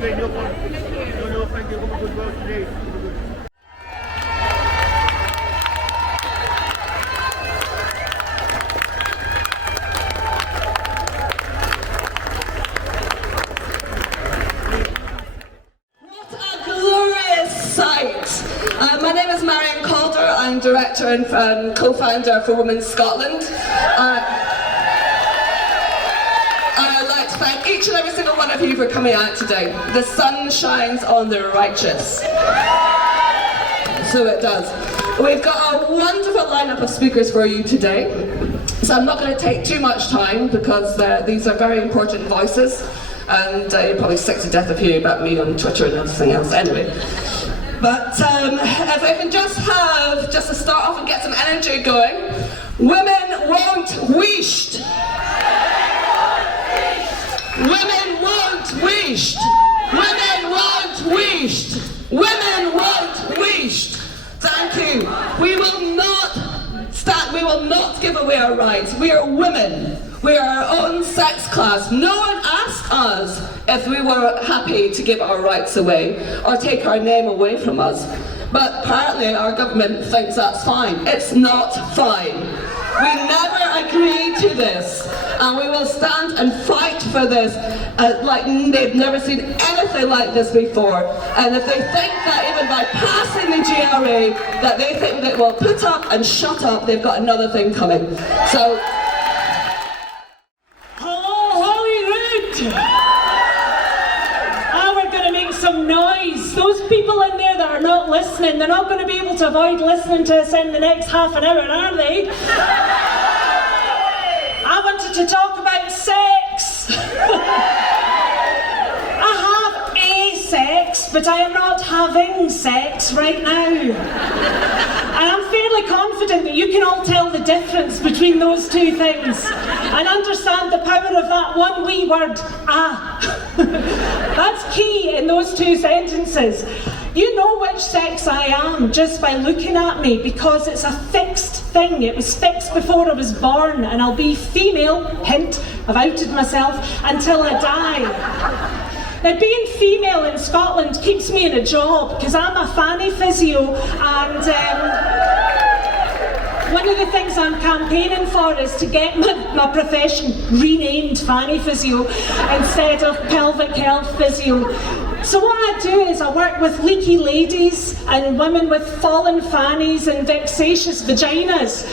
My name is Marion Calder. I'm director and co-founder for Women's Scotland. I'd like to thank each and every single one of you for coming out today. The sun shines on the righteous. So it does. We've got a wonderful lineup of speakers for you today. So I'm not going to take too much time because these are very important voices, and you're probably sick to death of hearing about me on Twitter and everything else anyway. But if I can just to start off and get some energy going, women want wheesht. Women want wheesht. Women want wheesht. Women want wheesht. Thank you. We will not give away our rights. We are women. We are our own sex class. No one asked us if we were happy to give our rights away or take our name away from us. But apparently our government thinks that's fine. It's not fine. We never agreed to this, and we will stand and fight for this like they've never seen anything like this before. And if they think that even by passing the GRA that they think that we'll put up and shut up, they've got another thing coming. So. We're going to make some noise. Those people in there that are not listening, they're not going to be able to avoid listening to us in the next half an hour, are they? I wanted to talk about sex. I have a sex, but I am not having sex right now. And I'm fairly confident that you can all tell the difference between those two things and understand the power of that one wee word, ah. That's key in those two sentences. You know which sex I am just by looking at me, because it's a fixed thing. It was fixed before I was born, and I'll be female, hint, I've outed myself, until I die. Now, being female in Scotland keeps me in a job, because I'm a fanny physio, and one of the things I'm campaigning for is to get my profession renamed fanny physio instead of pelvic health physio. So what I do is I work with leaky ladies and women with fallen fannies and vexatious vaginas.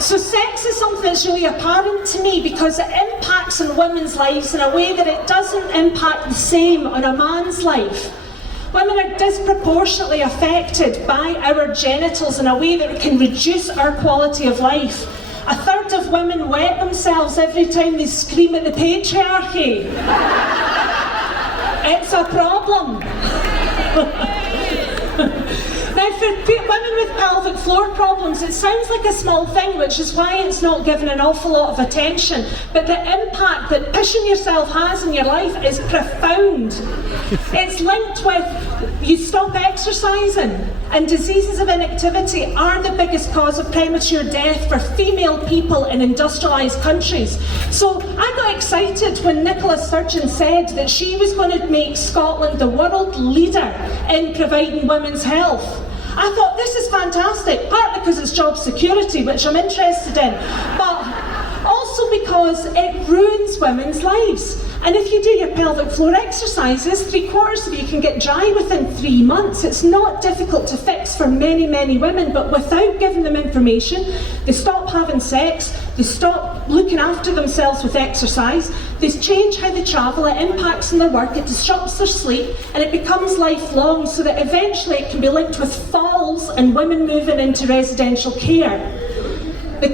So sex is something that's really apparent to me because it impacts on women's lives in a way that it doesn't impact the same on a man's life. Women are disproportionately affected by our genitals in a way that can reduce our quality of life. A third of women wet themselves every time they scream at the patriarchy. It's a problem. Now, for women with pelvic floor problems, it sounds like a small thing, which is why it's not given an awful lot of attention. But the impact that pushing yourself has in your life is profound. It's linked with you stop exercising, and diseases of inactivity are the biggest cause of premature death for female people in industrialised countries. So I got excited when Nicola Sturgeon said that she was going to make Scotland the world leader in providing women's health. I thought, this is fantastic, partly because it's job security, which I'm interested in, but also because it ruins women's lives. And if you do your pelvic floor exercises, 3/4 of you can get dry within 3 months. It's not difficult to fix for many, many women, but without giving them information, they stop having sex, they stop looking after themselves with exercise, they change how they travel, it impacts on their work, it disrupts their sleep, and it becomes lifelong, so that eventually it can be linked with falls and women moving into residential care. The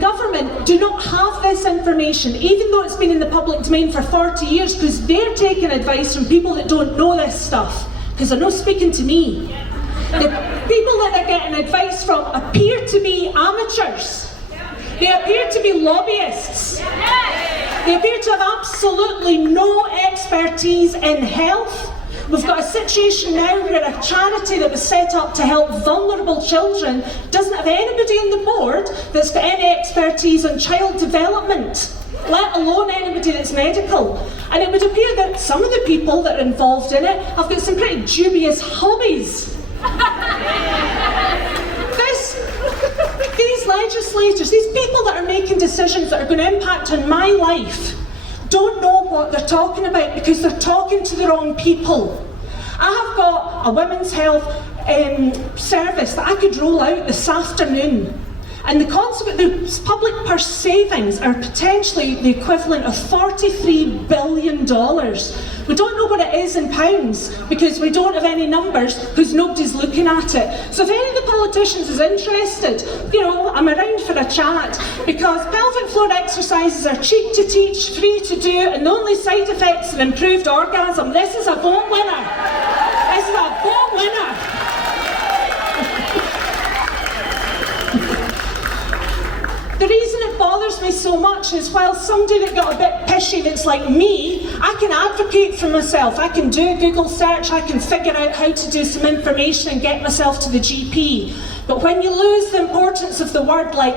government do not have this information, even though it's been in the public domain for 40 years, because they're taking advice from people that don't know this stuff, because they're not speaking to me. The people that they're getting advice from appear to be amateurs. They appear to be lobbyists. They appear to have absolutely no expertise in health, We've got a situation now where a charity that was set up to help vulnerable children doesn't have anybody on the board that's got any expertise on child development, let alone anybody that's medical. And it would appear that some of the people that are involved in it have got some pretty dubious hobbies. These legislators, these people that are making decisions that are going to impact on my life, don't know what they're talking about because they're talking to the wrong people. I have got a women's health service that I could roll out this afternoon, and the public purse savings are potentially the equivalent of $43 billion. We don't know what it is in pounds because we don't have any numbers because nobody's looking at it. So if any of the politicians is interested, I'm around for a chat, because pelvic floor exercises are cheap to teach, free to do, and the only side effects are improved orgasm. This is a vote winner. This is a vote winner. The reason it bothers me so much is while somebody that got a bit pishy that's like me, I can advocate for myself. I can do a Google search, I can figure out how to do some information and get myself to the GP. But when you lose the importance of the word like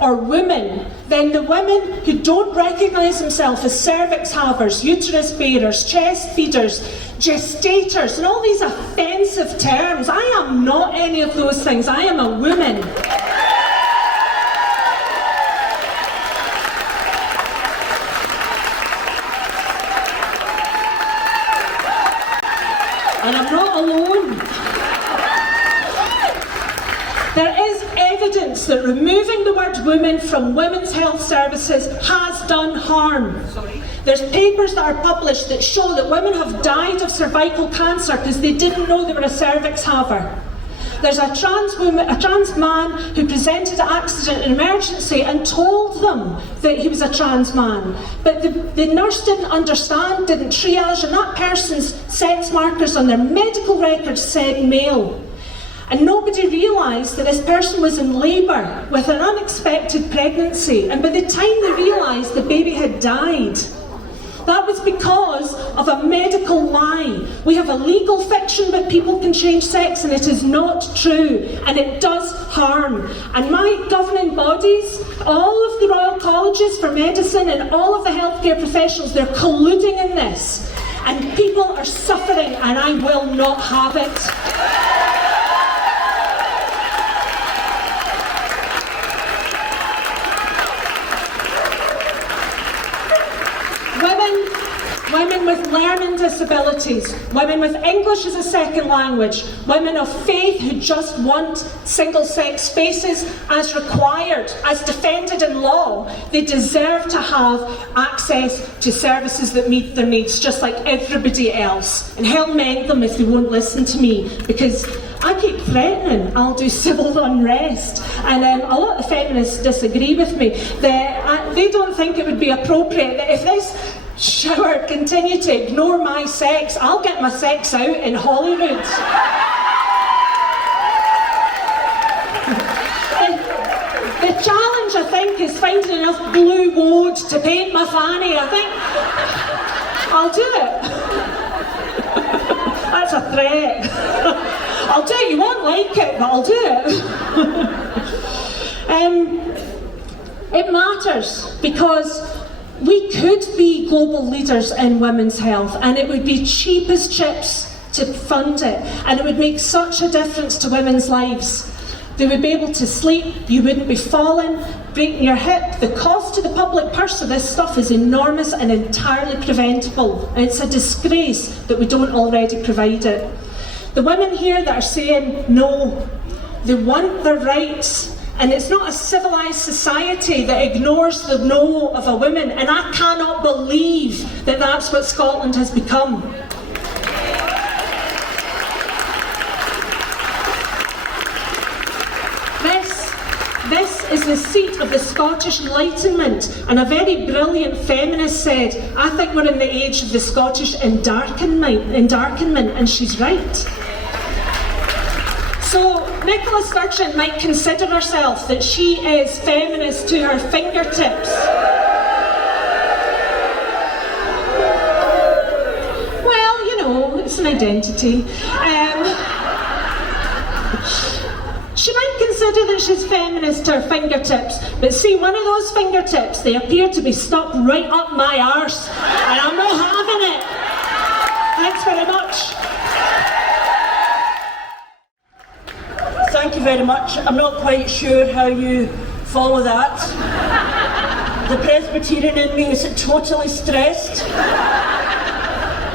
or women, then the women who don't recognise themselves as cervix havers, uterus bearers, chest feeders, gestators, and all these offensive terms, I am not any of those things. I am a woman. And I'm not alone. There is evidence that removing the word women from women's health services has done harm. There's papers that are published that show that women have died of cervical cancer because they didn't know they were a cervix haver. There's a trans man who presented an accident and emergency and told them that he was a trans man. But the nurse didn't understand, didn't triage, and that person's sex markers on their medical records said male. And nobody realised that this person was in labour with an unexpected pregnancy, and by the time they realised the baby had died. That was because of a medical lie. We have a legal fiction that people can change sex, and it is not true, and it does harm. And my governing bodies, all of the Royal Colleges for Medicine and all of the healthcare professionals, they're colluding in this. And people are suffering, and I will not have it. Women with learning disabilities, women with English as a second language, women of faith who just want single-sex spaces as required, as defended in law. They deserve to have access to services that meet their needs, just like everybody else. And hell mend them if they won't listen to me, because I keep threatening I'll do civil unrest, and a lot of the feminists disagree with me. They don't think it would be appropriate that if this shower continue to ignore my sex, I'll get my sex out in Hollywood. The challenge, I think, is finding enough blue woad to paint my fanny. I think I'll do it. That's a threat. I'll do it. You won't like it, but I'll do it. It matters because we could be global leaders in women's health, and it would be cheap as chips to fund it, and it would make such a difference to women's lives. They would be able to sleep, you wouldn't be falling, breaking your hip. The cost to the public purse of this stuff is enormous and entirely preventable, and it's a disgrace that we don't already provide it. The women here that are saying no, they want their rights. And it's not a civilised society that ignores the no of a woman, and I cannot believe that that's what Scotland has become. This is the seat of the Scottish Enlightenment, and a very brilliant feminist said, I think we're in the age of the Scottish endarkenment, and she's right. So Nicola Sturgeon might consider herself that she is feminist to her fingertips. Well, it's an identity. She might consider that she's feminist to her fingertips, but see, one of those fingertips, they appear to be stuck right up my arse, and I'm not having it. Thanks very much. Thank you very much. I'm not quite sure how you follow that. The Presbyterian in me is totally stressed.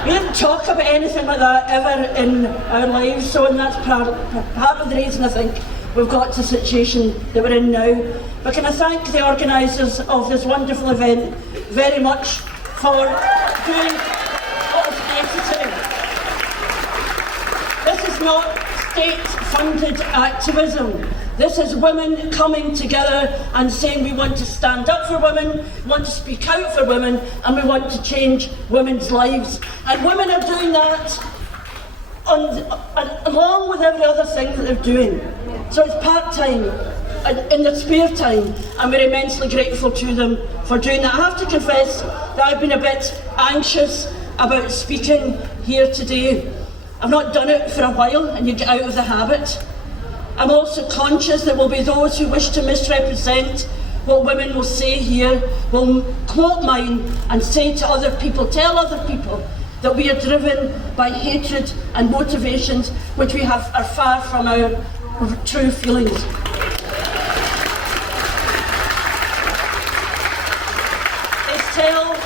We didn't talk about anything like that ever in our lives, so and that's part of the reason I think we've got to the situation that we're in now. But can I thank the organisers of this wonderful event very much for doing what was necessary. This is not state-funded activism. This is women coming together and saying we want to stand up for women, we want to speak out for women, and we want to change women's lives. And women are doing that along with every other thing that they're doing. So it's part-time, in their spare time, and we're immensely grateful to them for doing that. I have to confess that I've been a bit anxious about speaking here today. I've not done it for a while, and you get out of the habit. I'm also conscious there will be those who wish to misrepresent what women will say here, will quote mine and say to other people, tell other people that we are driven by hatred and motivations which are far from our true feelings. It's tell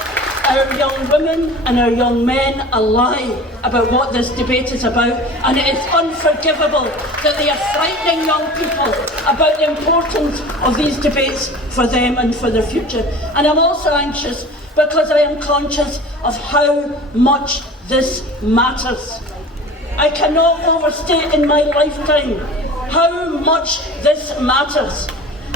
our young women and our young men a lie about what this debate is about, and it is unforgivable that they are frightening young people about the importance of these debates for them and for their future. And I'm also anxious because I am conscious of how much this matters. I cannot overstate in my lifetime how much this matters.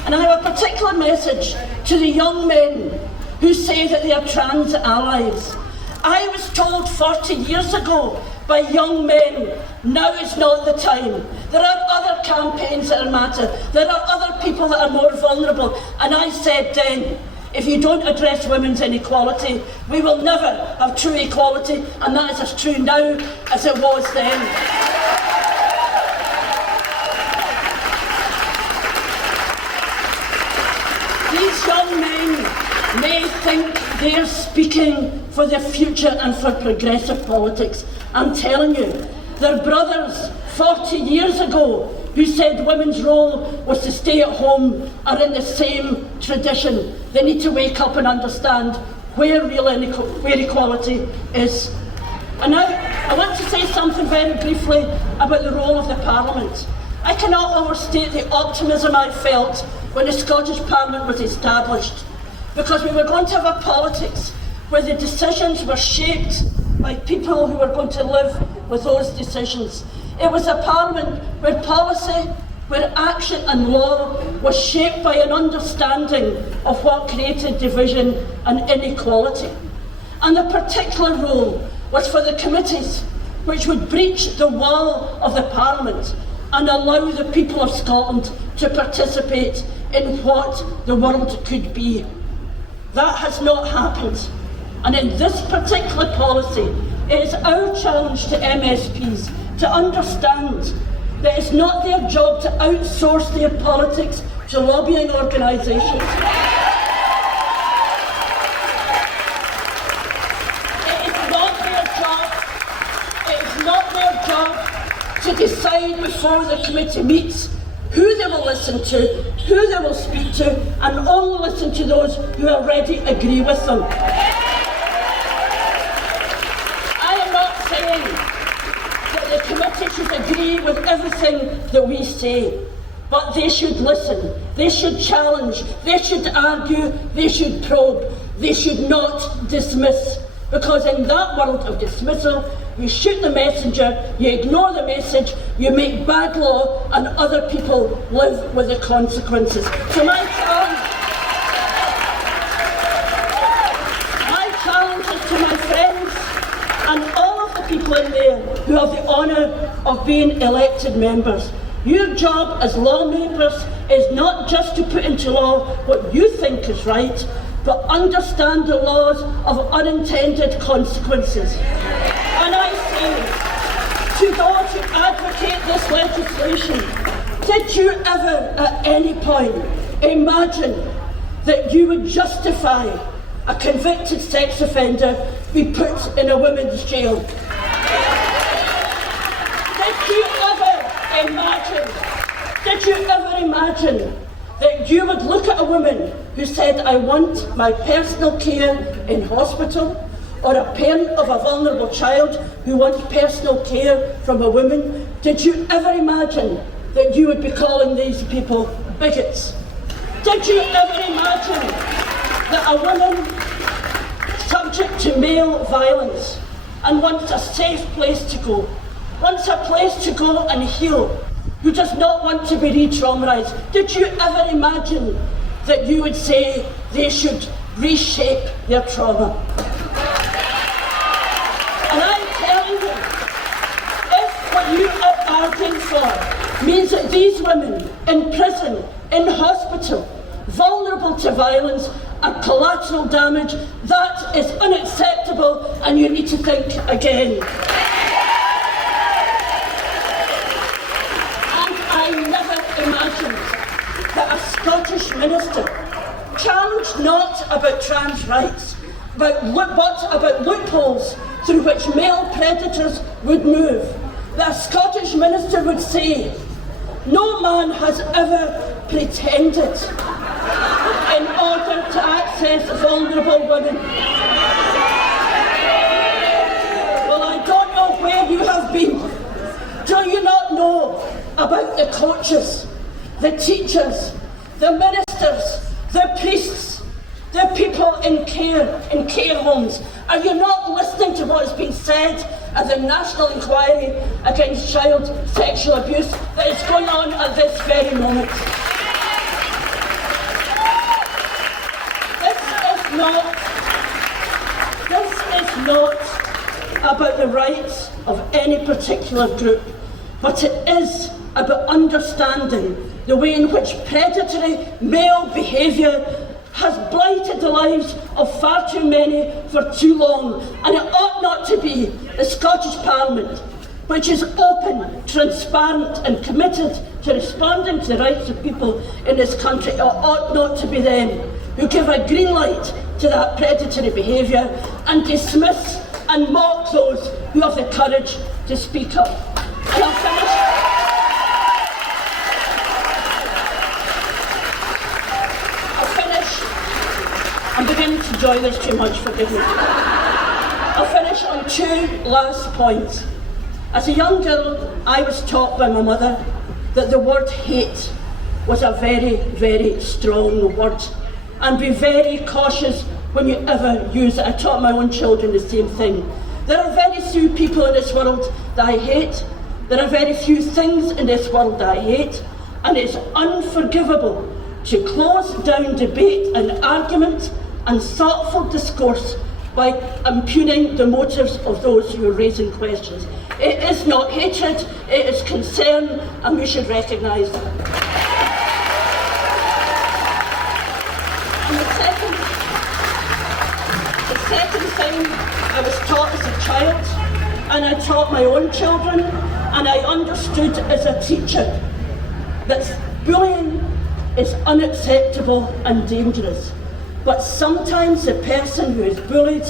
And I have a particular message to the young men who say that they are trans allies. I was told 40 years ago by young men, now is not the time. There are other campaigns that matter. There are other people that are more vulnerable. And I said then, if you don't address women's inequality, we will never have true equality, and that is as true now as it was then. These young men may think they're speaking for their future and for progressive politics. I'm telling you, their brothers 40 years ago who said women's role was to stay at home are in the same tradition. They need to wake up and understand where real equality is. And now I want to say something very briefly about the role of the Parliament. I cannot overstate the optimism I felt when the Scottish Parliament was established, because we were going to have a politics where the decisions were shaped by people who were going to live with those decisions. It was a Parliament where policy, where action and law was shaped by an understanding of what created division and inequality. And the particular role was for the committees, which would breach the wall of the Parliament and allow the people of Scotland to participate in what the world could be. That has not happened. And in this particular policy, it is our challenge to MSPs to understand that it's not their job to outsource their politics to lobbying organisations. It is not their job to decide before the committee meets who they will listen to, who they will speak to, and only listen to those who already agree with them. I am not saying that the committee should agree with everything that we say, but they should listen, they should challenge, they should argue, they should probe, they should not dismiss. Because in that world of dismissal, you shoot the messenger, you ignore the message, you make bad law, and other people live with the consequences. So my challenge is to my friends and all of the people in there who have the honour of being elected members. Your job as lawmakers is not just to put into law what you think is right, but understand the laws of unintended consequences. And I say to those who advocate this legislation, did you ever at any point imagine that you would justify a convicted sex offender be put in a women's jail? Did you ever imagine that you would look at a woman who said, I want my personal care in hospital, or a parent of a vulnerable child who wants personal care from a woman? Did you ever imagine that you would be calling these people bigots? Did you ever imagine that a woman subject to male violence and wants a safe place to go, wants a place to go and heal, who does not want to be re-traumatised, did you ever imagine that you would say they should reshape their trauma? And I'm telling you, if what you are arguing for means that these women in prison, in hospital, vulnerable to violence and collateral damage, that is unacceptable, and you need to think again. And I never imagined that a Scottish minister, challenged not about trans rights, but about loopholes through which male predators would move, that a Scottish minister would say, no man has ever pretended in order to access vulnerable women. Well, I don't know where you have been. Do you not know about the coaches, the teachers, the ministers, the priests, the people in care homes? Are you not listening to what is being said at the National Inquiry against Child Sexual Abuse that is going on at this very moment? This is not about the rights of any particular group, but it is about understanding the way in which predatory male behaviour has blighted the lives of far too many for too long, and it ought not to be the Scottish Parliament, which is open, transparent and committed to responding to the rights of people in this country. It ought not to be them who give a green light to that predatory behaviour and dismiss and mock those who have the courage to speak up. And I'll finish. I'm beginning to enjoy this too much, forgive me. I'll finish on two last points. As a young girl, I was taught by my mother that the word hate was a very, very strong word, and be very cautious when you ever use it. I taught my own children the same thing. There are very few people in this world that I hate. There are very few things in this world that I hate, and it's unforgivable to close down debate and argument and thoughtful discourse by impugning the motives of those who are raising questions. It is not hatred, it is concern, and we should recognise that. And the second thing I was taught as a child, and I taught my own children, and I understood as a teacher, that bullying is unacceptable and dangerous. But sometimes the person who is bullied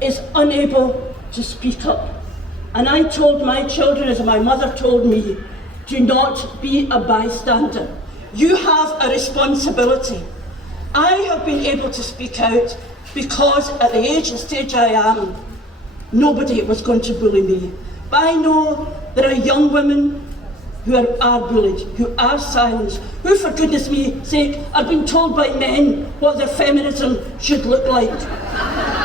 is unable to speak up. And I told my children, as my mother told me, do not be a bystander. You have a responsibility. I have been able to speak out because at the age and stage I am, nobody was going to bully me. But I know there are young women who are bullied, who are silenced, who, for goodness me sake, are being told by men what their feminism should look like.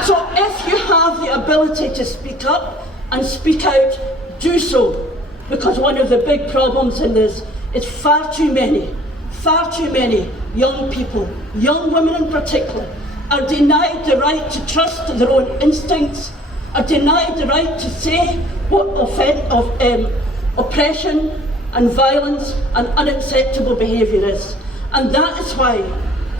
So if you have the ability to speak up and speak out, do so. Because one of the big problems in this is far too many young people, young women in particular, are denied the right to trust their own instincts, are denied the right to say what oppression and violence and unacceptable behaviour is. And that is why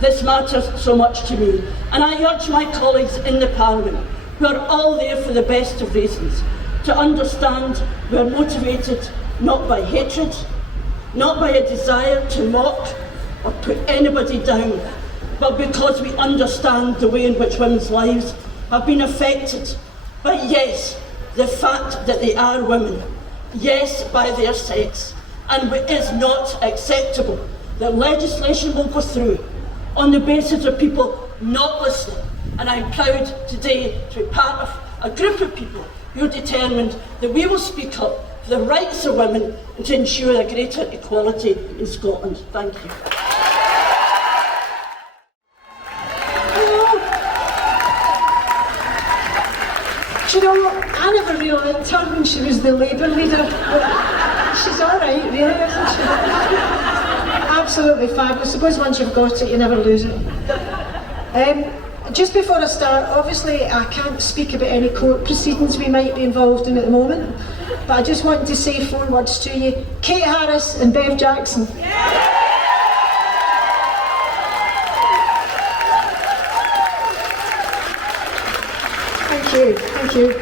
this matters so much to me. And I urge my colleagues in the Parliament, who are all there for the best of reasons, to understand we're motivated not by hatred, not by a desire to mock or put anybody down, but because we understand the way in which women's lives have been affected by, yes, the fact that they are women, yes, by their sex, and it is not acceptable that legislation will go through on the basis of people not listening. And I'm proud today to be part of a group of people who are determined that we will speak up for the rights of women and to ensure a greater equality in Scotland. Thank you. Do you know, I never really liked her when she was the Labour leader. She's alright, really, isn't she? Absolutely fabulous. I suppose once you've got it, you never lose it. Just before I start, obviously I can't speak about any court proceedings we might be involved in at the moment, but I just wanted to say 4 words to you. Kate Harris and Bev Jackson. Thank you.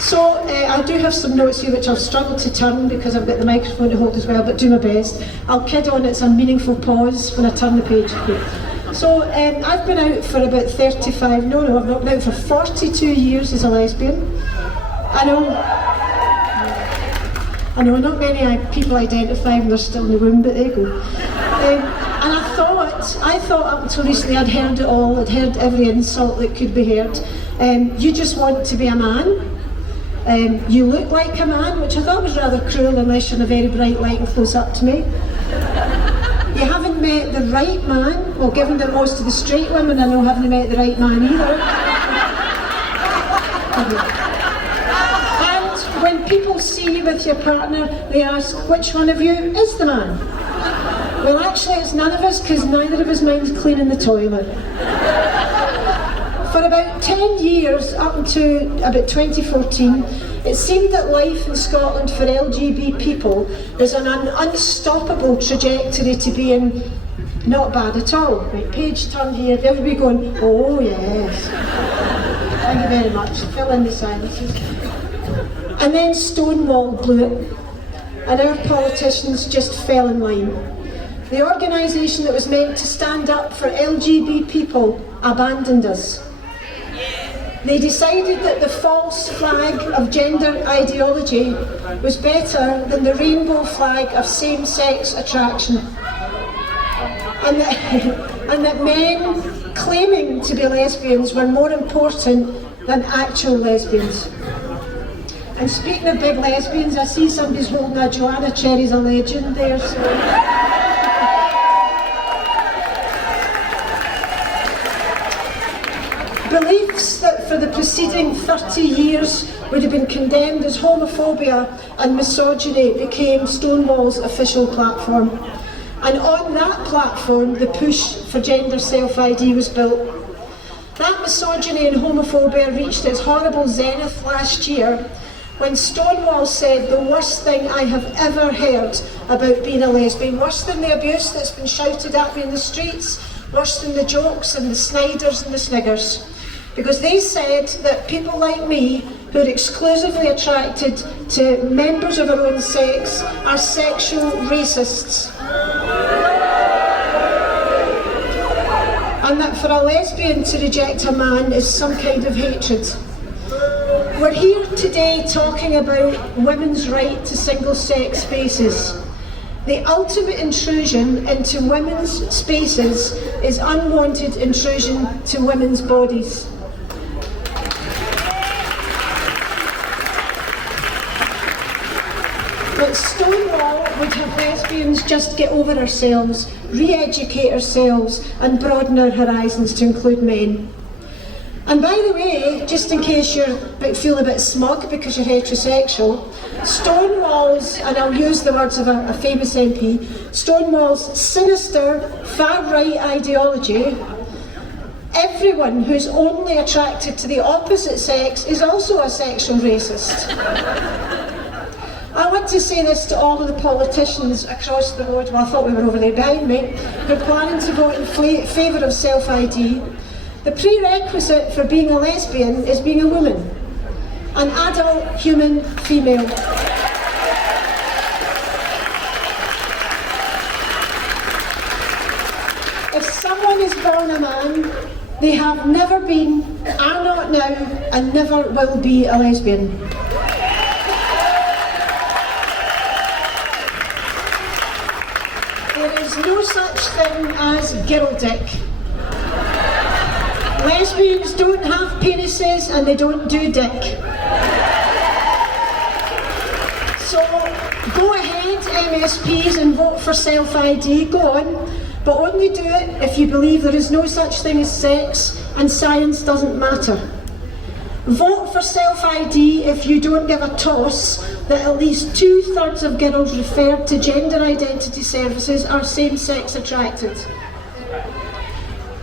So I do have some notes here which I've struggled to turn because I've got the microphone to hold as well, but do my best. I'll kid on it's a meaningful pause when I turn the page. So I've been out for about 35, no, I've not been out for 42 years as a lesbian. I know not many people identify when they're still in the womb, but there you go. And I thought up until recently I'd heard it all, I'd heard every insult that could be heard. You just want to be a man. You look like a man, which I thought was rather cruel unless you're in a very bright light and close up to me. You haven't met the right man. Well, given that most of the straight women I know haven't met the right man either. And when people see you with your partner, they ask, which one of you is the man? Well, actually it's none of us, because neither of us minds cleaning the toilet. For about 10 years, up until about 2014, it seemed that life in Scotland for LGBT people was on an unstoppable trajectory to being not bad at all. Right, page turn here, everybody going, oh yes. Thank you very much, fill in the silences. And then Stonewall blew it, and our politicians just fell in line. The organisation that was meant to stand up for LGBT people abandoned us. They decided that the false flag of gender ideology was better than the rainbow flag of same-sex attraction. And that men claiming to be lesbians were more important than actual lesbians. And speaking of big lesbians, I see somebody's holding a Joanna Cherry's a legend there, so... Beliefs that for the preceding 30 years would have been condemned as homophobia and misogyny became Stonewall's official platform. And on that platform, the push for gender self-ID was built. That misogyny and homophobia reached its horrible zenith last year when Stonewall said the worst thing I have ever heard about being a lesbian, worse than the abuse that's been shouted at me in the streets, worse than the jokes and the sniders and the sniggers. Because they said that people like me, who are exclusively attracted to members of our own sex, are sexual racists. And that for a lesbian to reject a man is some kind of hatred. We're here today talking about women's right to single-sex spaces. The ultimate intrusion into women's spaces is unwanted intrusion to women's bodies. But Stonewall would have lesbians just get over ourselves, re-educate ourselves and broaden our horizons to include men. And by the way, just in case you feel a bit smug because you're heterosexual, Stonewall's, and I'll use the words of a famous MP, Stonewall's sinister far-right ideology, everyone who's only attracted to the opposite sex is also a sexual racist. I want to say this to all of the politicians across the road, well I thought we were over there behind me, who are planning to vote in favour of self-ID. The prerequisite for being a lesbian is being a woman. an adult human female. If someone is born a man, they have never been, are not now, and never will be a lesbian. There is no such thing as girl dick. Lesbians don't have penises and they don't do dick. So go ahead, MSPs, and vote for self-ID, go on. But only do it if you believe there is no such thing as sex and science doesn't matter. Vote for self-ID if you don't give a toss that at least 2/3 of girls referred to gender identity services are same-sex attracted.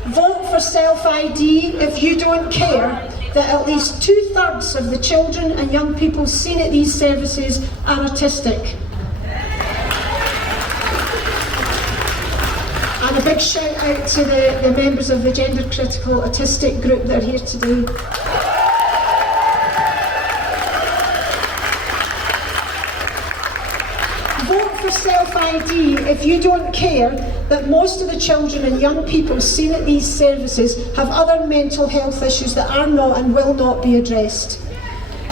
Vote for self-ID if you don't care that at least 2/3 of the children and young people seen at these services are autistic. And a big shout out to the members of the Gender Critical Autistic group that are here today. Vote for self-ID if you don't care that most of the children and young people seen at these services have other mental health issues that are not and will not be addressed.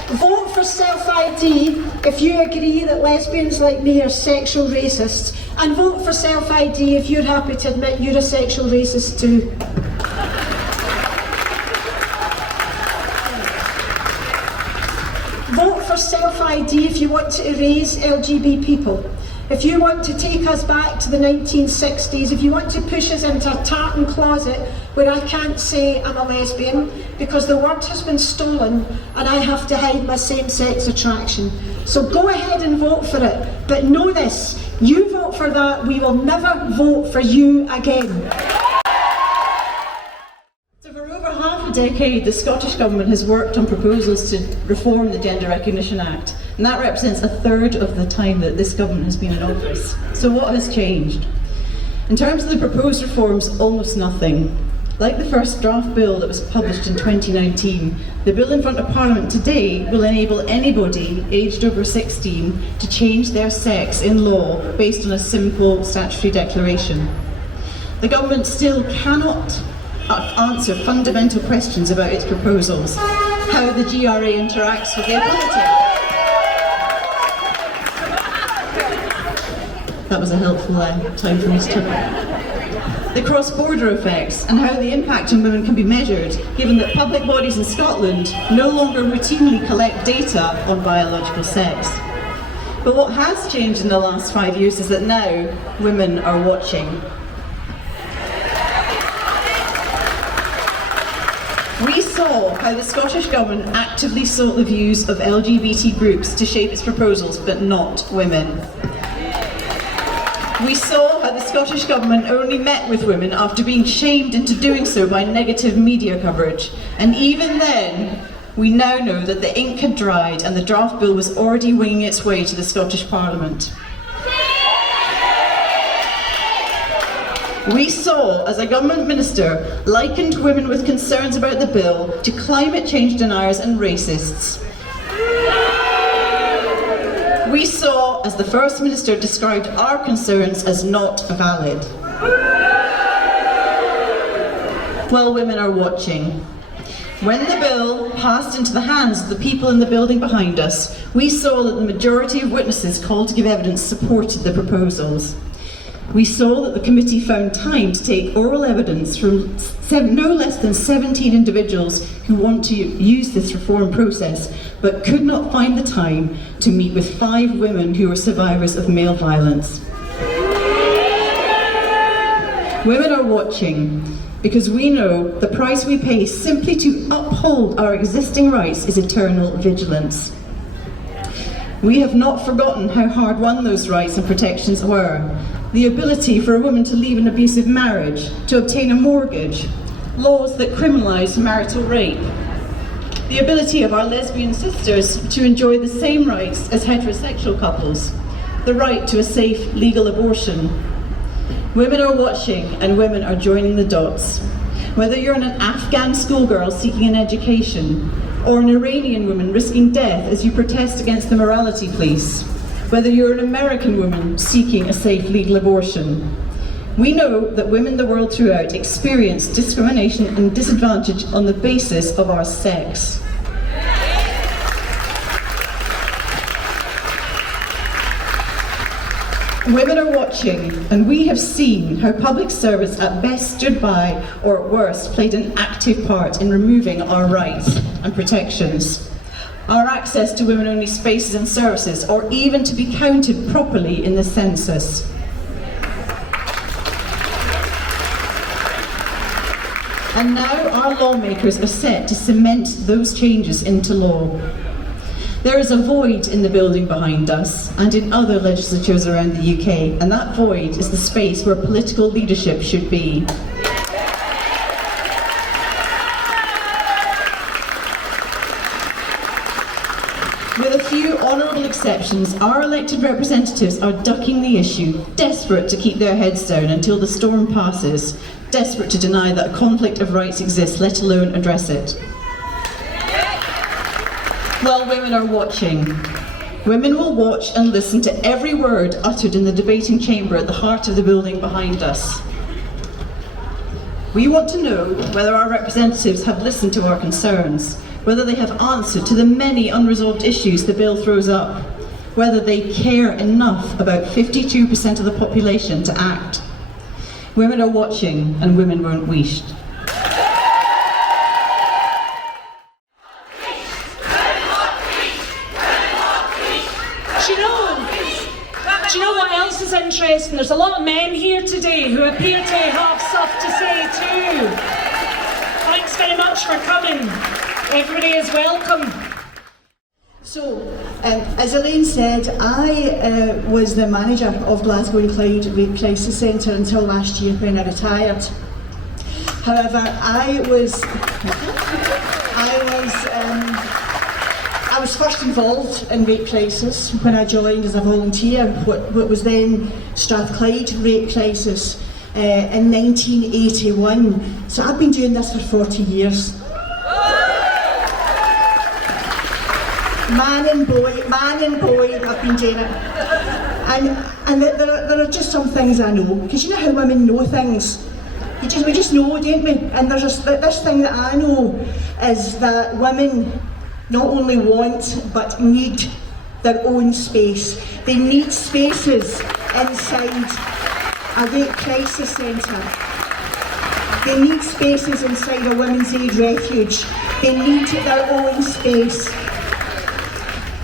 Vote for self-ID if you agree that lesbians like me are sexual racists, and vote for self-ID if you're happy to admit you're a sexual racist too. Vote for self-ID if you want to erase LGBT people. If you want to take us back to the 1960s, if you want to push us into a tartan closet where I can't say I'm a lesbian because the word has been stolen and I have to hide my same-sex attraction. So go ahead and vote for it, but know this, you vote for that, we will never vote for you again. So for over half a decade, the Scottish Government has worked on proposals to reform the Gender Recognition Act, and that represents 1/3 of the time that this government has been in office. So what has changed? In terms of the proposed reforms, almost nothing. Like the first draft bill that was published in 2019, the bill in front of Parliament today will enable anybody aged over 16 to change their sex in law based on a simple statutory declaration. The government still cannot answer fundamental questions about its proposals. How the GRA interacts with the equality. That was a helpful time for me to talk. The cross-border effects and how the impact on women can be measured, given that public bodies in Scotland no longer routinely collect data on biological sex. But what has changed in the last 5 years is that now women are watching. We saw how the Scottish Government actively sought the views of LGBT groups to shape its proposals, but not women. We saw how the Scottish Government only met with women after being shamed into doing so by negative media coverage. And even then, we now know that the ink had dried and the draft bill was already winging its way to the Scottish Parliament. We saw, as a government minister, likened women with concerns about the bill to climate change deniers and racists. We saw, as the First Minister described our concerns as not valid. Well, women are watching. When the bill passed into the hands of the people in the building behind us, we saw that the majority of witnesses called to give evidence supported the proposals. We saw that the committee found time to take oral evidence from no less than 17 individuals who want to use this reform process, but could not find the time to meet with 5 women who were survivors of male violence. Women are watching because we know the price we pay simply to uphold our existing rights is eternal vigilance. We have not forgotten how hard won those rights and protections were. The ability for a woman to leave an abusive marriage, to obtain a mortgage, laws that criminalise marital rape, the ability of our lesbian sisters to enjoy the same rights as heterosexual couples, the right to a safe legal abortion. Women are watching and women are joining the dots. Whether you're an Afghan schoolgirl seeking an education, or an Iranian woman risking death as you protest against the morality police, whether you're an American woman seeking a safe legal abortion. We know that women the world throughout experience discrimination and disadvantage on the basis of our sex. Women are watching, and we have seen how public service at best stood by, or at worst played an active part in removing our rights and protections, our access to women-only spaces and services, or even to be counted properly in the census. And now our lawmakers are set to cement those changes into law. There is a void in the building behind us and in other legislatures around the UK, and that void is the space where political leadership should be. With a few honourable exceptions, our elected representatives are ducking the issue, desperate to keep their heads down until the storm passes, desperate to deny that a conflict of rights exists, let alone address it. Well, women are watching. Women will watch and listen to every word uttered in the debating chamber at the heart of the building behind us. We want to know whether our representatives have listened to our concerns, whether they have answered to the many unresolved issues the bill throws up, whether they care enough about 52% of the population to act. Women are watching, and women won't wheesht. Do you know what else is interesting? There's a lot of men here today who appear to have stuff to say too. Thanks very much for coming. Everybody is welcome. So, as Elaine said, I was the manager of Glasgow and Clyde Rape Crisis Centre until last year when I retired. However, I was first involved in rape crisis when I joined as a volunteer, what was then Strathclyde Rape Crisis in 1981. So I've been doing this for 40 years. Man and boy, I've been doing it. And there are just some things I know, because you know how women know things. We just know, don't we? And there's this thing that I know is that women not only want but need their own space. They need spaces inside a rape crisis centre. They need spaces inside a women's aid refuge. They need their own space.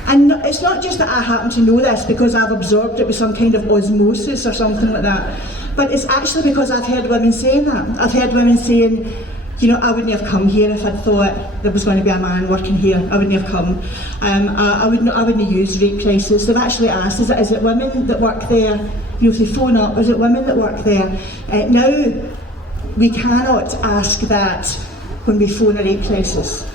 And it's not just that I happen to know this because I've absorbed it with some kind of osmosis or something like that, but it's actually because I've heard women saying that. I've heard women saying, you know, I wouldn't have come here if I'd thought there was going to be a man working here. I wouldn't have come. I wouldn't use rape crisis. They've actually asked, is it women that work there? You know, if they phone up, is it women that work there? Now, we cannot ask that when we phone a rape crisis.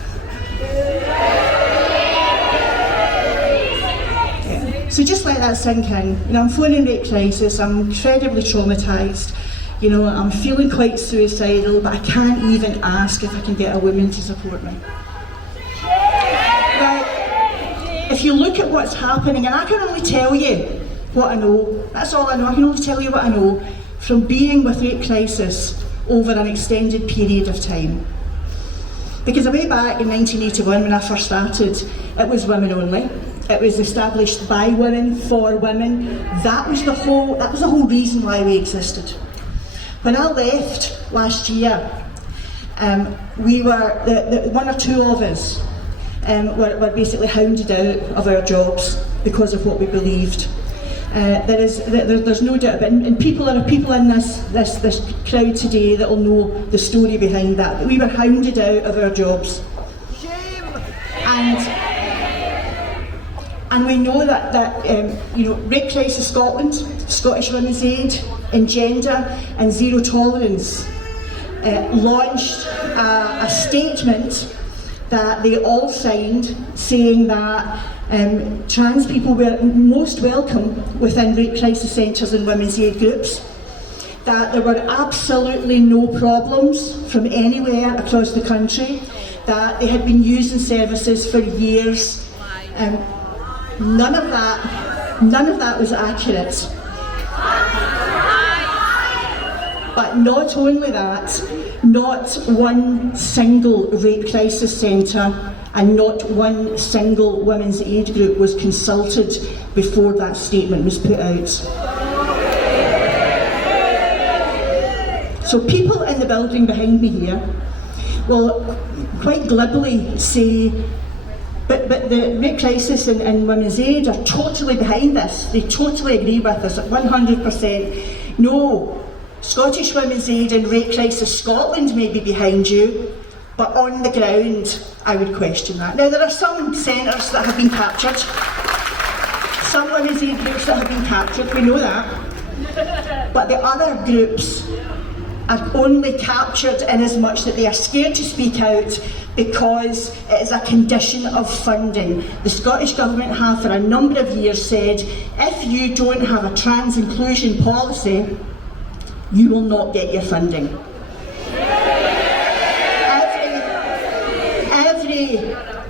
So just let that sink in. You know, I'm phoning rape crisis, I'm incredibly traumatised. You know, I'm feeling quite suicidal, but I can't even ask if I can get a woman to support me. Right, if you look at what's happening, and I can only tell you what I know, that's all I know, I can only tell you what I know from being with Rape Crisis over an extended period of time. Because way back in 1981 when I first started, it was women only. It was established by women, for women. That was the whole reason why we existed. When I left last year, we were, one or two of us were basically hounded out of our jobs because of what we believed. There's no doubt about it, and there are people in this crowd today that will know the story behind that. But we were hounded out of our jobs. Shame! And we know that you know, Rape Crisis Scotland, Scottish Women's Aid, and Gender and Zero Tolerance launched a statement that they all signed saying that trans people were most welcome within rape crisis centres and women's aid groups, that there were absolutely no problems from anywhere across the country, that they had been using services for years. None of that was accurate. But not only that, not one single rape crisis centre and not one single women's aid group was consulted before that statement was put out. So people in the building behind me here will quite glibly say, but the rape crisis and women's aid are totally behind this. They totally agree with us at 100%. No, Scottish Women's Aid and Rape Crisis Scotland may be behind you, but on the ground, I would question that. Now, there are some centres that have been captured, some women's aid groups that have been captured, we know that, but the other groups are only captured in as much that they are scared to speak out because it is a condition of funding. The Scottish Government have for a number of years said, if you don't have a trans inclusion policy, you will not get your funding. Every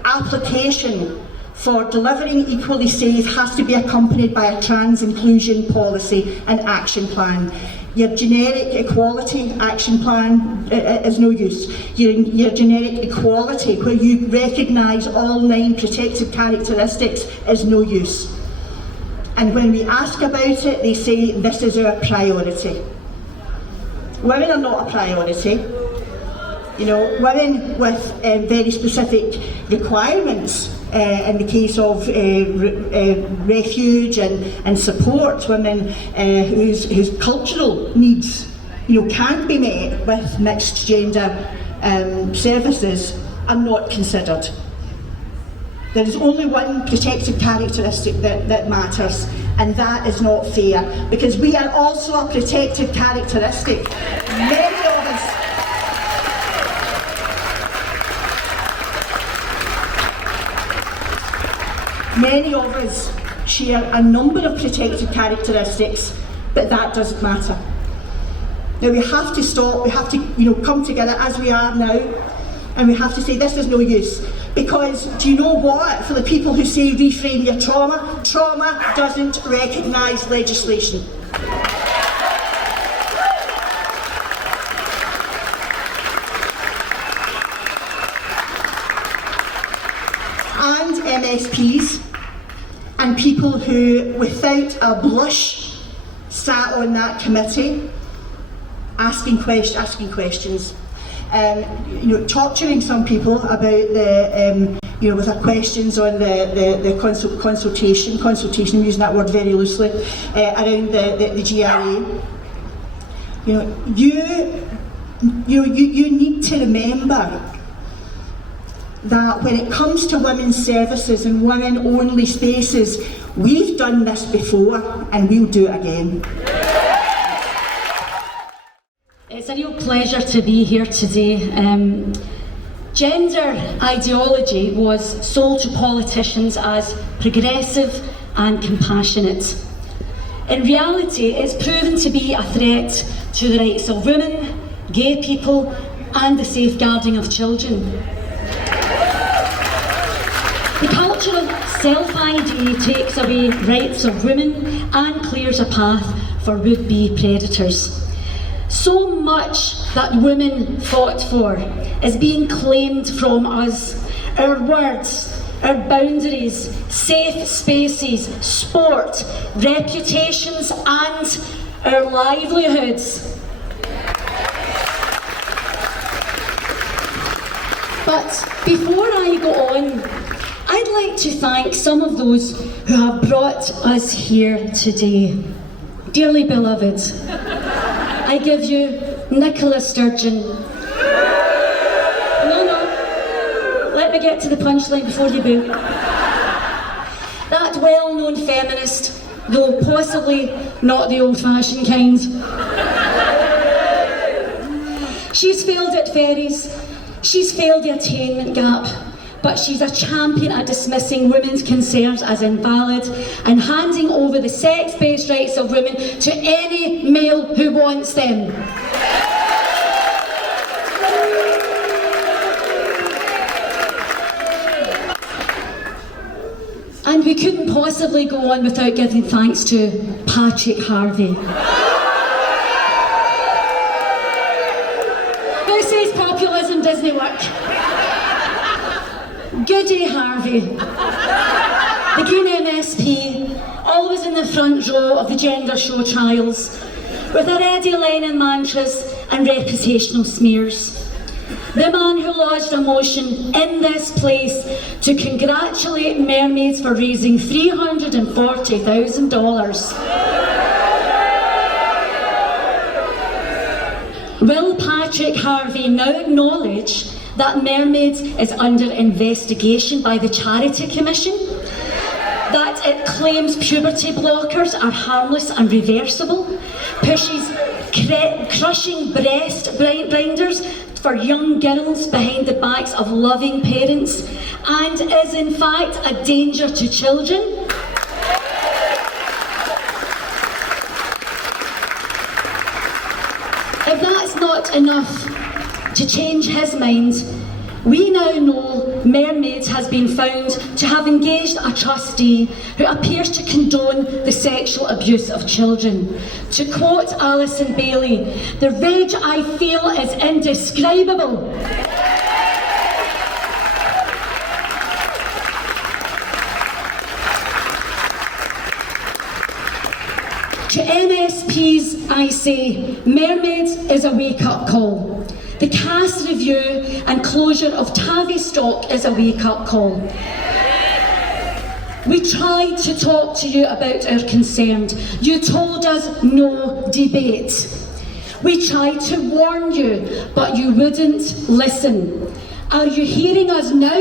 application for delivering equally safe has to be accompanied by a trans inclusion policy and action plan. Your generic equality action plan is no use. Your generic equality, where you recognise all 9 protected characteristics, is no use. And when we ask about it, they say this is our priority. Women are not a priority. You know, women with very specific requirements in the case of refuge and support, women whose cultural needs, you know, can't be met with mixed gender services, are not considered. There is only one protected characteristic that matters, and that is not fair, because we are also a protected characteristic. Many of us share a number of protected characteristics, but that doesn't matter. Now we have to stop, we have to, you know, come together as we are now, and we have to say this is no use. Because, do you know what? For the people who say reframe your trauma, trauma doesn't recognise legislation. And MSPs and people who, without a blush, sat on that committee asking questions. You know, torturing some people about the, you know, with our questions on the consultation, I'm using that word very loosely, around the GRA. You need to remember that when it comes to women's services and women-only spaces, we've done this before and we'll do it again. It's a real pleasure to be here today. Gender ideology was sold to politicians as progressive and compassionate. In reality, it's proven to be a threat to the rights of women, gay people, and the safeguarding of children. The culture of self-ID takes away rights of women and clears a path for would-be predators. So much that women fought for is being claimed from us. Our words, our boundaries, safe spaces, sport, reputations, and our livelihoods. But before I go on, I'd like to thank some of those who have brought us here today. Dearly beloved, I give you McAllister. No, let me get to the punchline before you boo. That well-known feminist, though possibly not the old-fashioned kind. She's failed at ferries, she's failed the attainment gap, but she's a champion at dismissing women's concerns as invalid and handing over the sex-based rights of women to any male who wants them. And we couldn't possibly go on without giving thanks to Patrick Harvey. Who says populism doesn't work? Goody Harvey, the Green MSP, always in the front row of the gender show trials, with a ready line in mantras and reputational smears. The man who lodged a motion in this place to congratulate mermaids for raising $340,000. Will Patrick Harvey now acknowledge that Mermaids is under investigation by the Charity Commission? That it claims puberty blockers are harmless and reversible? Pushes crushing breast grinders for young girls behind the backs of loving parents, and is in fact a danger to children? If that's not enough to change his mind, we now know Mermaids has been found to have engaged a trustee who appears to condone the sexual abuse of children. To quote Alison Bailey, "The rage I feel is indescribable." To MSPs I say, Mermaids is a wake-up call. The cast review and closure of Tavistock is a wake-up call. We tried to talk to you about our concerns. You told us no debate. We tried to warn you, but you wouldn't listen. Are you hearing us now?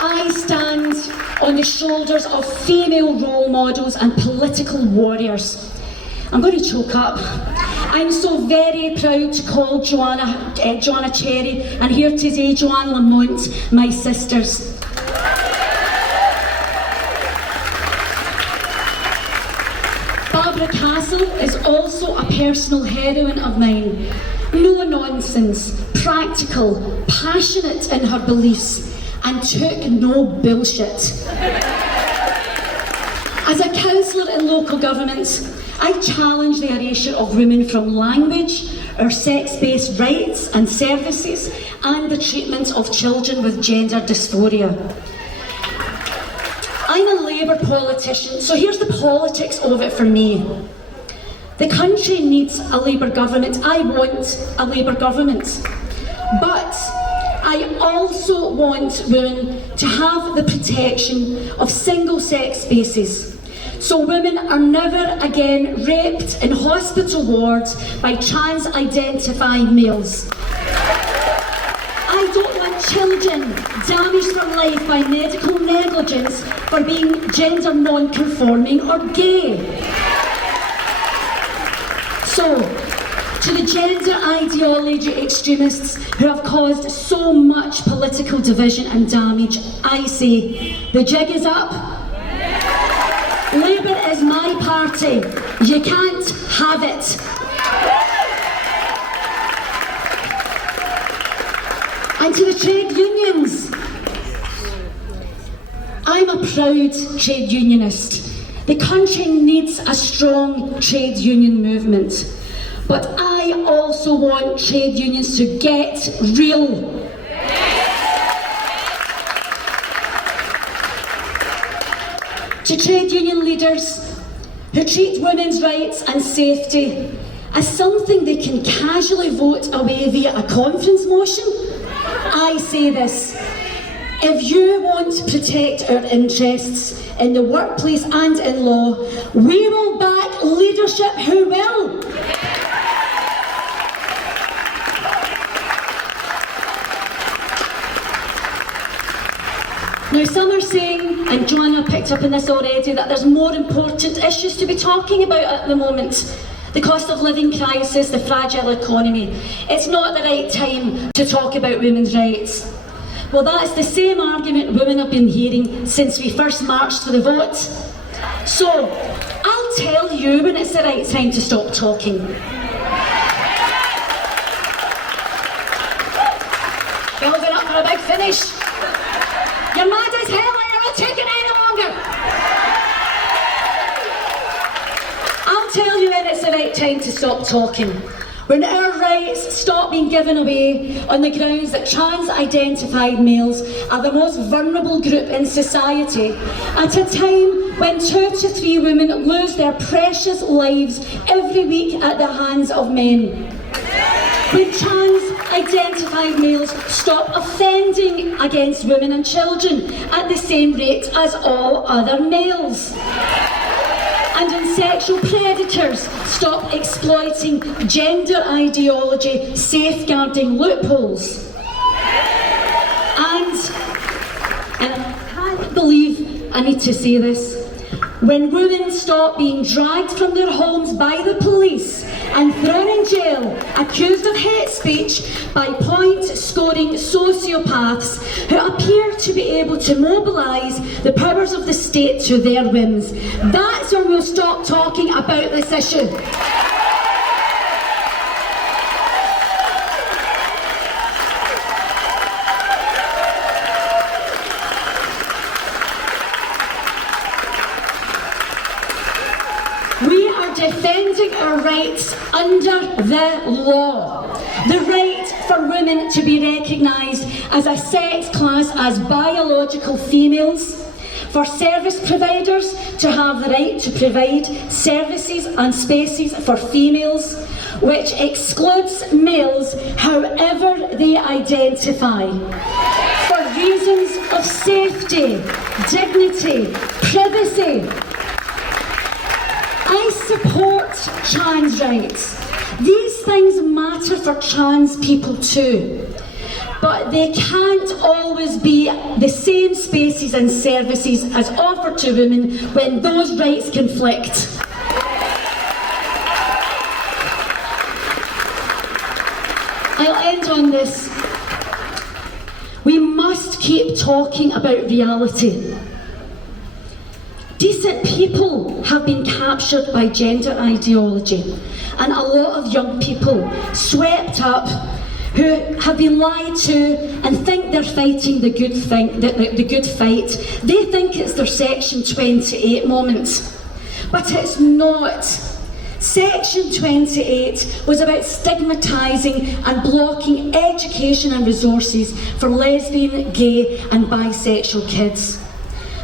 I stand on the shoulders of female role models and political warriors. I'm going to choke up. I'm so very proud to call Johanna Cherry and here today Joanne Lamont my sisters. Barbara Castle is also a personal heroine of mine. No nonsense, practical, passionate in her beliefs, and took no bullshit. As a councillor in local government, I challenge the erasure of women from language, our sex-based rights and services, and the treatment of children with gender dysphoria. I'm a Labour politician, so here's the politics of it for me. The country needs a Labour government. I want a Labour government. But I also want women to have the protection of single-sex spaces, so women are never again raped in hospital wards by trans-identified males. I don't want children damaged for life by medical negligence for being gender non-conforming or gay. So, to the gender ideology extremists who have caused so much political division and damage, I say, the jig is up. Labour is my party. You can't have it. And to the trade unions, I'm a proud trade unionist. The country needs a strong trade union movement. But I also want trade unions to get real. To trade union leaders who treat women's rights and safety as something they can casually vote away via a conference motion, I say this: if you want to protect our interests in the workplace and in law, we will back leadership who will. Now, some are saying, and Joanna picked up on this already, that there's more important issues to be talking about at the moment. The cost of living crisis, the fragile economy. It's not the right time to talk about women's rights. Well, that's the same argument women have been hearing since we first marched for the vote. So, I'll tell you when it's the right time to stop talking. finish. You're mad as hell and you're not taking it any longer. I'll tell you when it's the right time to stop talking. When our rights stop being given away on the grounds that trans-identified males are the most vulnerable group in society, at a time when 2 to 3 women lose their precious lives every week at the hands of men. When trans-identified males stop offending against women and children at the same rate as all other males. And when sexual predators stop exploiting gender ideology, safeguarding loopholes. And I can't believe I need to say this, when women stop being dragged from their homes by the police and thrown in jail, accused of hate speech by point-scoring sociopaths who appear to be able to mobilise the powers of the state to their whims. That's when we'll stop talking about this issue. We are defending our rights under the law. The right for women to be recognised as a sex class as biological females, for service providers to have the right to provide services and spaces for females, which excludes males however they identify, for reasons of safety, dignity, privacy. I support trans rights. These things matter for trans people too. But they can't always be the same spaces and services as offered to women when those rights conflict. I'll end on this. We must keep talking about reality. Decent people have been captured by gender ideology, and a lot of young people swept up who have been lied to and think they're fighting the good fight. They think it's their Section 28 moment, but it's not. Section 28 was about stigmatising and blocking education and resources for lesbian, gay and bisexual kids.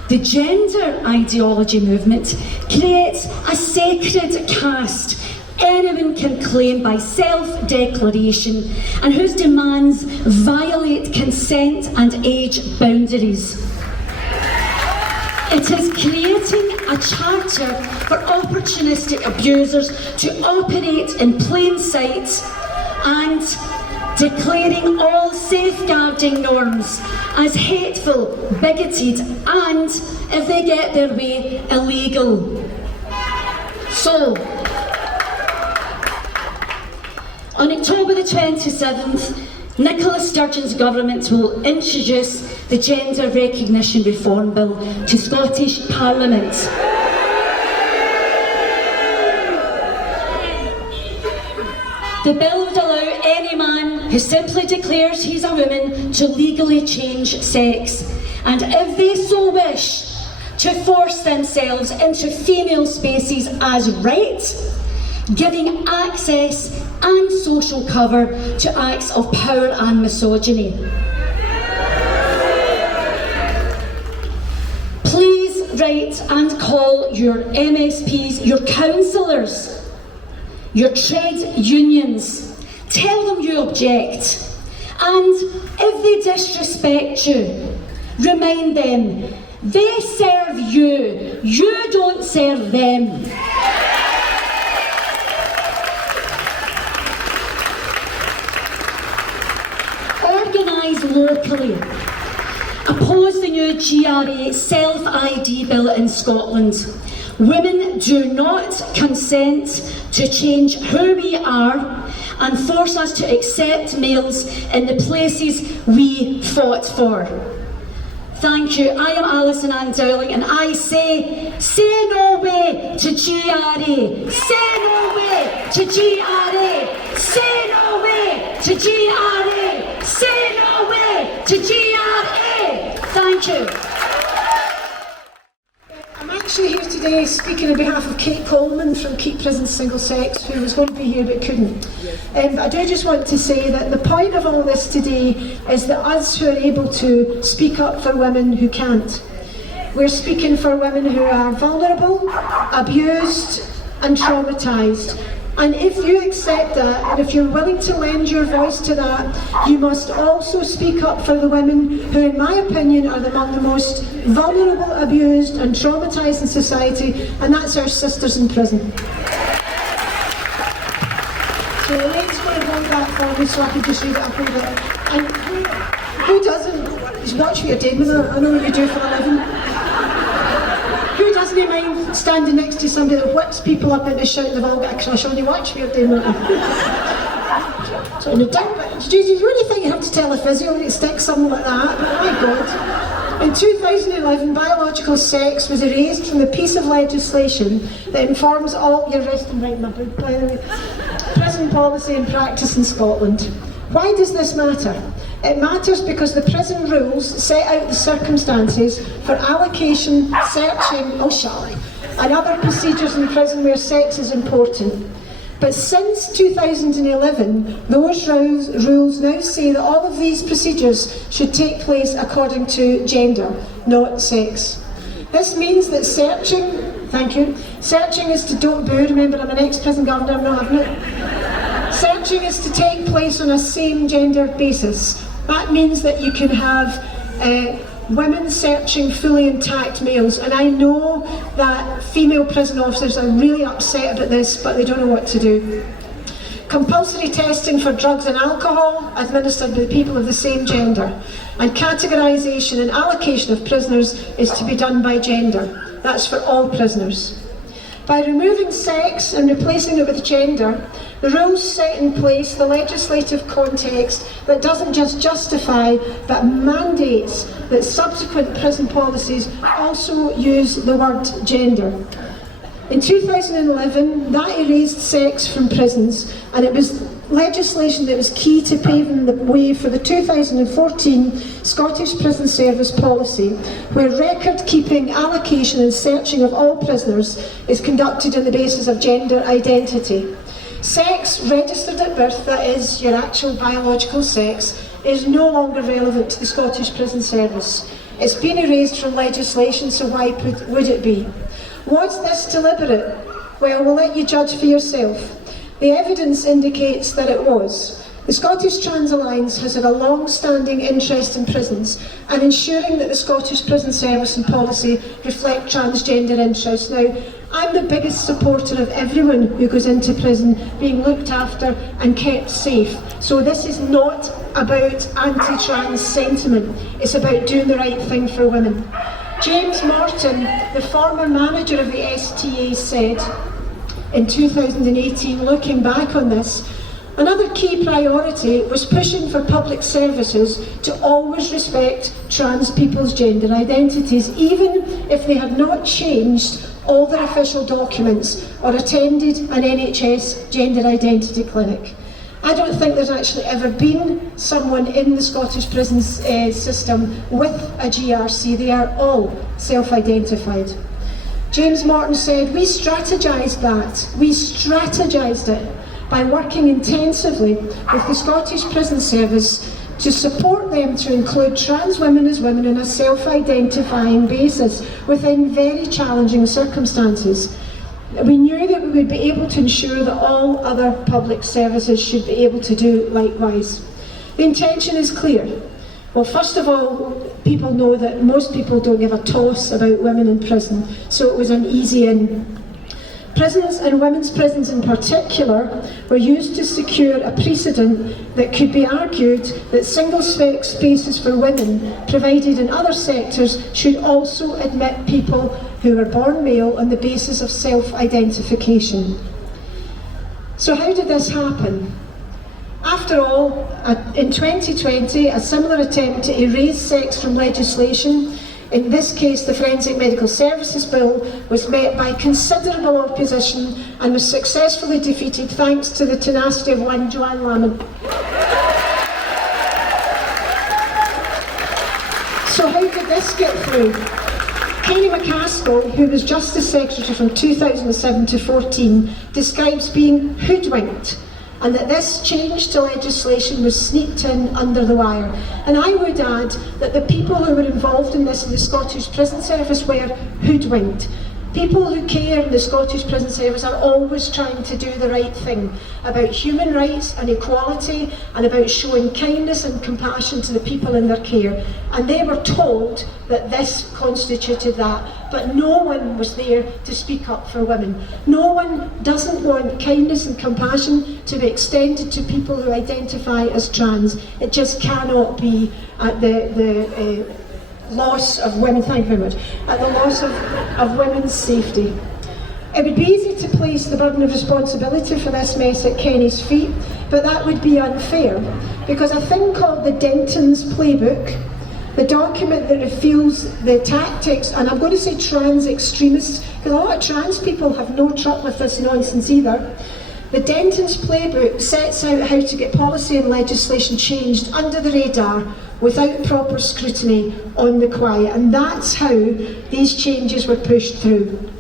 The gender ideology movement creates a sacred caste anyone can claim by self-declaration and whose demands violate consent and age boundaries. It is creating a charter for opportunistic abusers to operate in plain sight and declaring all safeguarding norms as hateful, bigoted and, if they get their way, illegal. So, on October the 27th, Nicola Sturgeon's government will introduce the Gender Recognition Reform Bill to Scottish Parliament. The bill would allow any man who simply declares he's a woman to legally change sex, and if they so wish, to force themselves into female spaces as right, giving access and social cover to acts of power and misogyny. Please write and call your MSPs, your councillors, your trade unions. Tell them you object. And if they disrespect you, remind them they serve you, you don't serve them. Organise locally. Oppose the new GRA self-ID bill in Scotland. Women do not consent to change who we are and force us to accept males in the places we fought for. Thank you. I am Alison and Dowling, and I say no way to GRA. Say no way to GRA. Say no way to GRA. Say no way to GRA. Thank you. I'm actually here today speaking on behalf of Kate Coleman from Keep Prisons Single Sex, who was going to be here but couldn't. But I do just want to say that the point of all this today is that us who are able to speak up for women who can't. We're speaking for women who are vulnerable, abused and traumatised. And if you accept that, and if you're willing to lend your voice to that, you must also speak up for the women who, in my opinion, are among the most vulnerable, abused and traumatised in society, and that's our sisters in prison. So Elaine's going to hold that for me so I can just read it up a bit. And who doesn't? Just watch what you're doing with it. I know what you do for a living. Who doesn't mind standing next to somebody that whips people up into shouting they've all got a crush on you? Watch what you're doing with it. So in the do you really think you have to tell a physio to stick something like that? My God. In 2011, biological sex was erased from the piece of legislation that informs all, you're resting right in my boot, by the way, prison policy and practice in Scotland. Why does this matter? It matters because the prison rules set out the circumstances for allocation, searching, and other procedures in prison where sex is important. But since 2011, those rules now say that all of these procedures should take place according to gender, not sex. This means that searching, thank you, searching is to, don't boo, remember I'm an ex-prison governor, I'm not having it. Searching is to take place on a same gender basis. That means that you can have women searching fully intact males, and I know that female prison officers are really upset about this, but they don't know what to do. Compulsory testing for drugs and alcohol administered by people of the same gender, and categorisation and allocation of prisoners is to be done by gender. That's for all prisoners. By removing sex and replacing it with gender, the rules set in place the legislative context that doesn't just justify but mandates that subsequent prison policies also use the word gender. In 2011, that erased sex from prisons, and it was legislation that was key to paving the way for the 2014 Scottish Prison Service policy, where record-keeping, allocation and searching of all prisoners is conducted on the basis of gender identity. Sex registered at birth, that is, your actual biological sex, is no longer relevant to the Scottish Prison Service. It's been erased from legislation, so why would it be? Was this deliberate? Well, we'll let you judge for yourself. The evidence indicates that it was. The Scottish Trans Alliance has had a long-standing interest in prisons and ensuring that the Scottish Prison Service and policy reflect transgender interests. Now, I'm the biggest supporter of everyone who goes into prison being looked after and kept safe. So this is not about anti-trans sentiment, it's about doing the right thing for women. James Morton, the former manager of the STA, said in 2018, looking back on this, another key priority was pushing for public services to always respect trans people's gender identities, even if they had not changed all their official documents or attended an NHS gender identity clinic. I don't think there's actually ever been someone in the Scottish prison system with a GRC. They are all self-identified. James Morton said, we strategised that. We strategised it by working intensively with the Scottish Prison Service to support them to include trans women as women on a self-identifying basis within very challenging circumstances. We knew that we would be able to ensure that all other public services should be able to do likewise. The intention is clear. Well, first of all, people know that most people don't give a toss about women in prison, so it was an easy in. Prisons, and women's prisons in particular, were used to secure a precedent that could be argued that single-sex spaces for women provided in other sectors should also admit people who were born male on the basis of self-identification. So how did this happen? After all, in 2020, a similar attempt to erase sex from legislation, in this case the Forensic Medical Services Bill, was met by considerable opposition and was successfully defeated thanks to the tenacity of one Johann Lamont. So how did this get through? Kenny McCaskill, who was Justice Secretary from 2007 to 14, describes being hoodwinked, and that this change to legislation was sneaked in under the wire. And I would add that the people who were involved in this in the Scottish Prison Service were hoodwinked. People who care in the Scottish Prison Service are always trying to do the right thing about human rights and equality and about showing kindness and compassion to the people in their care. And they were told that this constituted that, but no one was there to speak up for women. No one doesn't want kindness and compassion to be extended to people who identify as trans. It just cannot be at the loss of women, thank you very much, at the loss of women's safety. It would be easy to place the burden of responsibility for this mess at Kenny's feet, but that would be unfair, because a thing called the Denton's Playbook, the document that reveals the tactics, and I'm going to say trans extremists, because a lot of trans people have no truck with this nonsense either. The Denton's Playbook sets out how to get policy and legislation changed under the radar without proper scrutiny on the quiet, and that's how these changes were pushed through.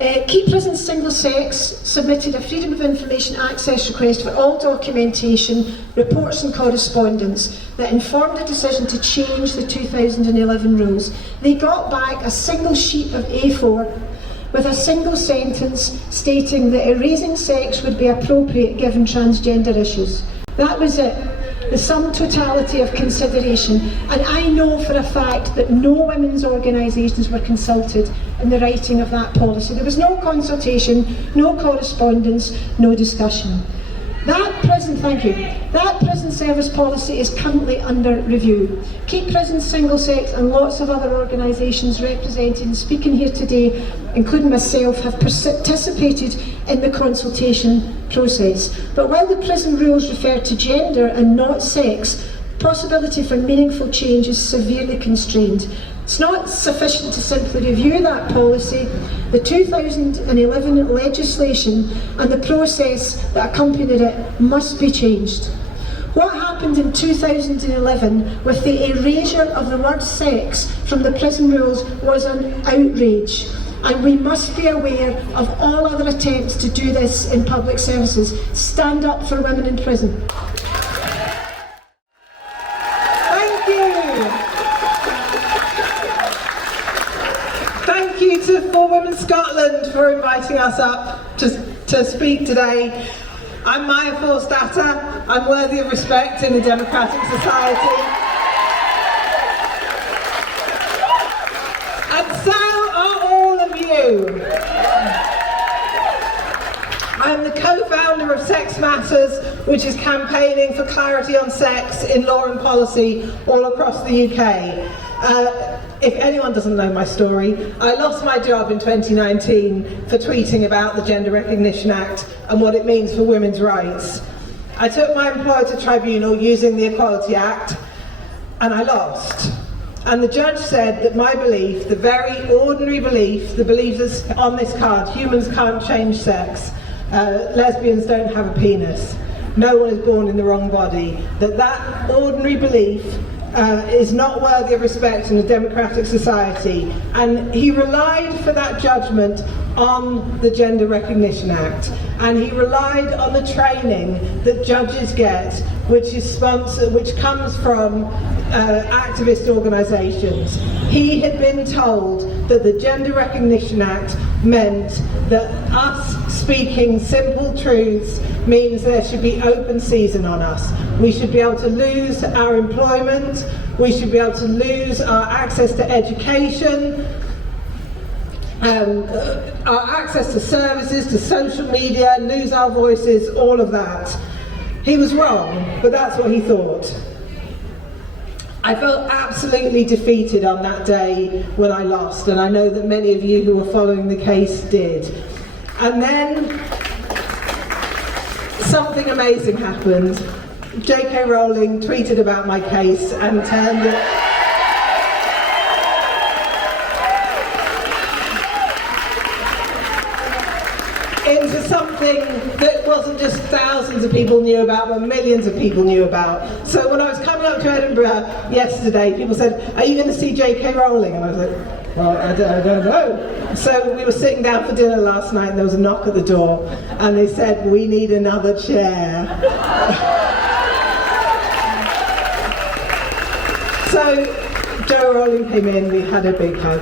Keep Prisons Single Sex submitted a Freedom of Information Access request for all documentation, reports and correspondence that informed the decision to change the 2011 rules. They got back a single sheet of A4 with a single sentence stating that erasing sex would be appropriate given transgender issues. That was it. The sum totality of consideration, and I know for a fact that no women's organisations were consulted in the writing of that policy. There was no consultation, no correspondence, no discussion. That prison service policy is currently under review. Keep Prisons Single Sex and lots of other organisations represented and speaking here today, including myself, have participated in the consultation process. But while the prison rules refer to gender and not sex, possibility for meaningful change is severely constrained. It's not sufficient to simply review that policy. The 2011 legislation and the process that accompanied it must be changed. What happened in 2011 with the erasure of the word sex from the prison rules was an outrage. And we must be aware of all other attempts to do this in public services. Stand up for women in prison. Thank you. Thank you to For Women Scotland for inviting us up to speak today. I'm Maya Forstater. I'm worthy of respect in a democratic society. And so are all of you. I'm the co-founder of Sex Matters, which is campaigning for clarity on sex in law and policy all across the UK. If anyone doesn't know my story, I lost my job in 2019 for tweeting about the Gender Recognition Act and what it means for women's rights. I took my employer to tribunal using the Equality Act, and I lost. And the judge said that my belief, the very ordinary belief, the belief that's on this card, humans can't change sex, lesbians don't have a penis, no one is born in the wrong body, that ordinary belief is not worthy of respect in a democratic society. And he relied for that judgment on the Gender Recognition Act, and he relied on the training that judges get, which comes from activist organisations. He had been told that the Gender Recognition Act meant that us speaking simple truths means there should be open season on us. We should be able to lose our employment, we should be able to lose our access to education, our access to services, to social media, lose our voices, all of that. He was wrong, but that's what he thought. I felt absolutely defeated on that day when I lost, and I know that many of you who were following the case did. And then something amazing happened. J.K. Rowling tweeted about my case and turned it into something that wasn't just thousands of people knew about, but millions of people knew about. So when I was coming coming up to Edinburgh yesterday, people said, "Are you going to see J.K. Rowling?" And I was like, "Well, I don't know." So we were sitting down for dinner last night and there was a knock at the door and they said, "We need another chair." So Jo Rowling came in, we had a big hug,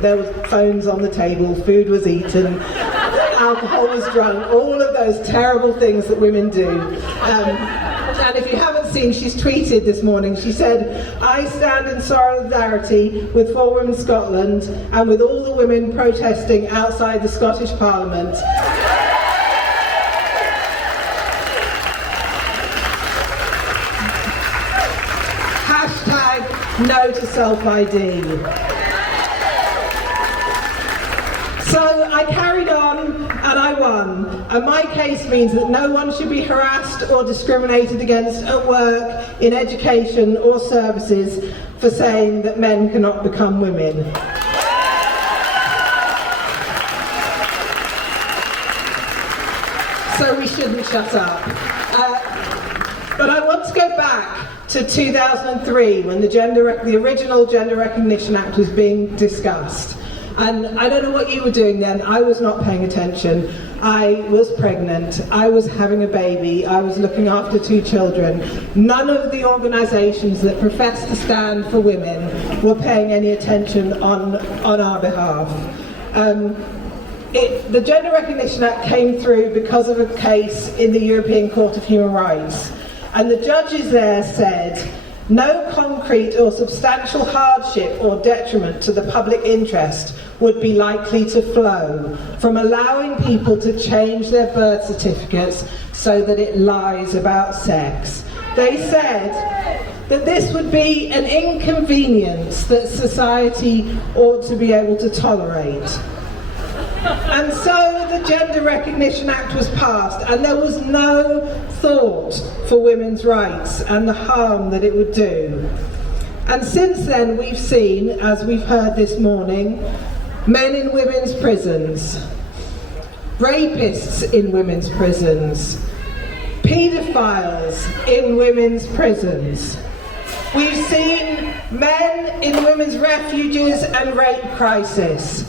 there was phones on the table, food was eaten, alcohol was drunk, all of those terrible things that women do. And if you haven't seen, she's tweeted this morning, she said, "I stand in solidarity with For Women Scotland and with all the women protesting outside the Scottish Parliament." Hashtag no to self-ID. So I carried on and I won, and my case means that no one should be harassed or discriminated against at work, in education or services for saying that men cannot become women. So we shouldn't shut up. But I want to go back to 2003 when the original Gender Recognition Act was being discussed. And I don't know what you were doing then, I was not paying attention. I was pregnant, I was having a baby, I was looking after 2 children. None of the organisations that profess to stand for women were paying any attention on our behalf. The Gender Recognition Act came through because of a case in the European Court of Human Rights. And the judges there said, no concrete or substantial hardship or detriment to the public interest would be likely to flow from allowing people to change their birth certificates so that it lies about sex. They said that this would be an inconvenience that society ought to be able to tolerate. And so the Gender Recognition Act was passed, and there was no thought for women's rights and the harm that it would do. And since then we've seen, as we've heard this morning, men in women's prisons, rapists in women's prisons, paedophiles in women's prisons. We've seen men in women's refuges and rape crisis.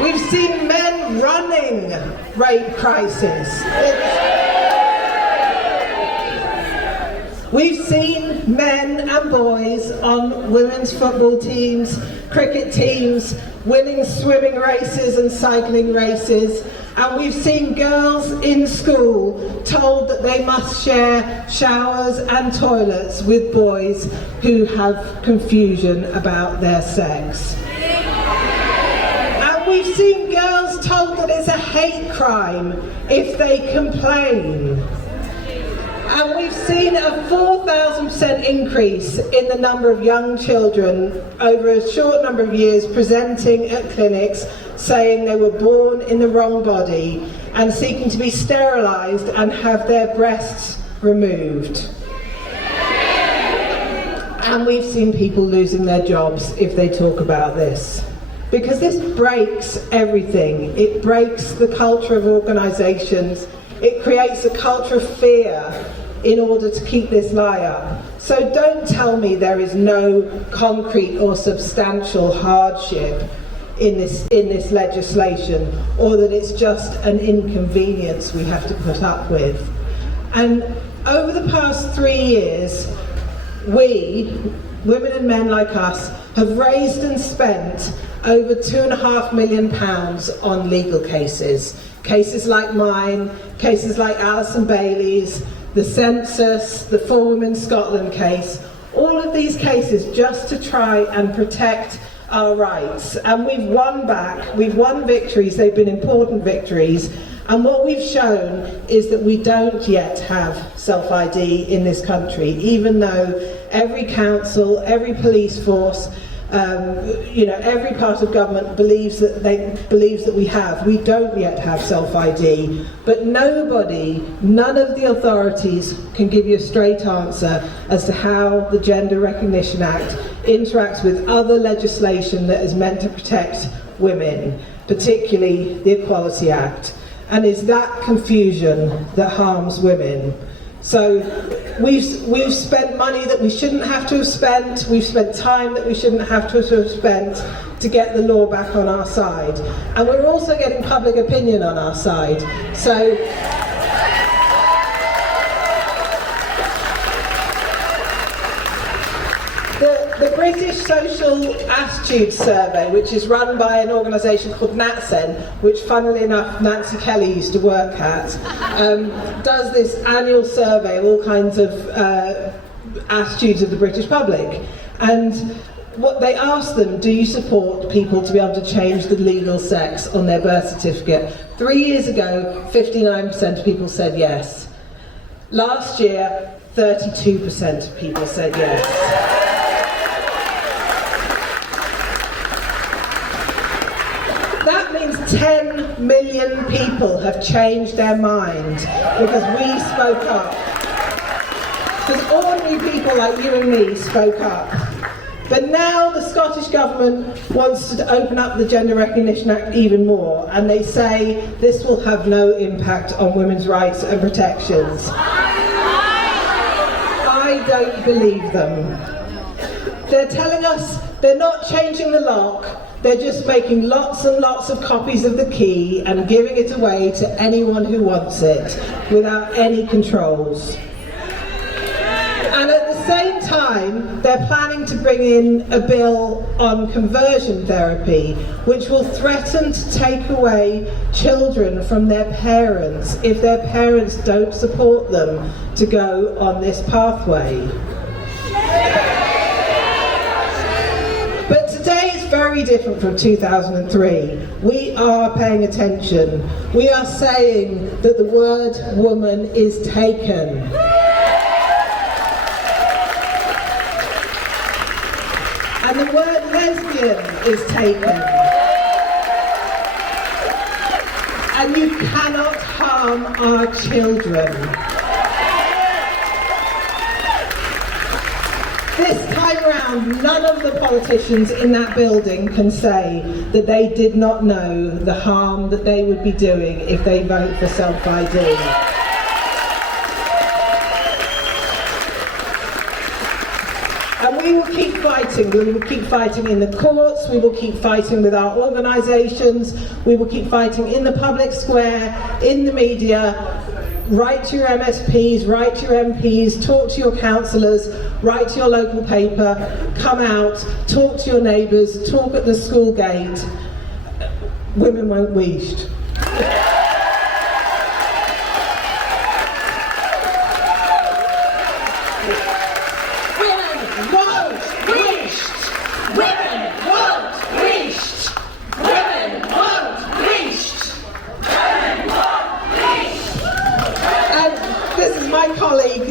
We've seen men running rape crisis. We've seen men and boys on women's football teams, cricket teams, winning swimming races and cycling races. And we've seen girls in school told that they must share showers and toilets with boys who have confusion about their sex. We've seen girls told that it's a hate crime if they complain. And we've seen a 4,000% increase in the number of young children over a short number of years presenting at clinics saying they were born in the wrong body and seeking to be sterilised and have their breasts removed. And we've seen people losing their jobs if they talk about this. Because this breaks everything. It breaks the culture of organisations. It creates a culture of fear in order to keep this lie up. So don't tell me there is no concrete or substantial hardship in this legislation, or that it's just an inconvenience we have to put up with. And over the past 3 years, we, women and men like us, have raised and spent over £2.5 million on legal cases. Cases like mine, cases like Alison Bailey's, the census, the For Women Scotland case, all of these cases just to try and protect our rights. And we've won back, we've won victories, they've been important victories, and what we've shown is that we don't yet have self-ID in this country, even though every council, every police force, every part of government believes that we have. We don't yet have self-ID, but none of the authorities can give you a straight answer as to how the Gender Recognition Act interacts with other legislation that is meant to protect women, particularly the Equality Act. And it's that confusion that harms women. So We've spent money that we shouldn't have to have spent. We've spent time that we shouldn't have to have spent to get the law back on our side. And we're also getting public opinion on our side. So the British Social Attitude Survey, which is run by an organisation called NatSen, which funnily enough Nancy Kelly used to work at, does this annual survey of all kinds of attitudes of the British public. And what they ask them, do you support people to be able to change the legal sex on their birth certificate? 3 years ago, 59% of people said yes. Last year, 32% of people said yes. That means 10 million people have changed their mind because we spoke up. Because ordinary people like you and me spoke up. But now the Scottish Government wants to open up the Gender Recognition Act even more, and they say this will have no impact on women's rights and protections. I don't believe them. They're telling us they're not changing the lock, they're just making lots and lots of copies of the key and giving it away to anyone who wants it, without any controls. And at the same time, they're planning to bring in a bill on conversion therapy, which will threaten to take away children from their parents if their parents don't support them to go on this pathway. But today is very different from 2003. We are paying attention. We are saying that the word woman is taken. And the word lesbian is taken. And you cannot harm our children. This time round, none of the politicians in that building can say that they did not know the harm that they would be doing if they vote for self-ID. And we will keep fighting. We will keep fighting in the courts, we will keep fighting with our organisations, we will keep fighting in the public square, in the media. Write to your MSPs, write to your MPs, talk to your councillors, write to your local paper, come out, talk to your neighbours, talk at the school gate. Women won't wheesht.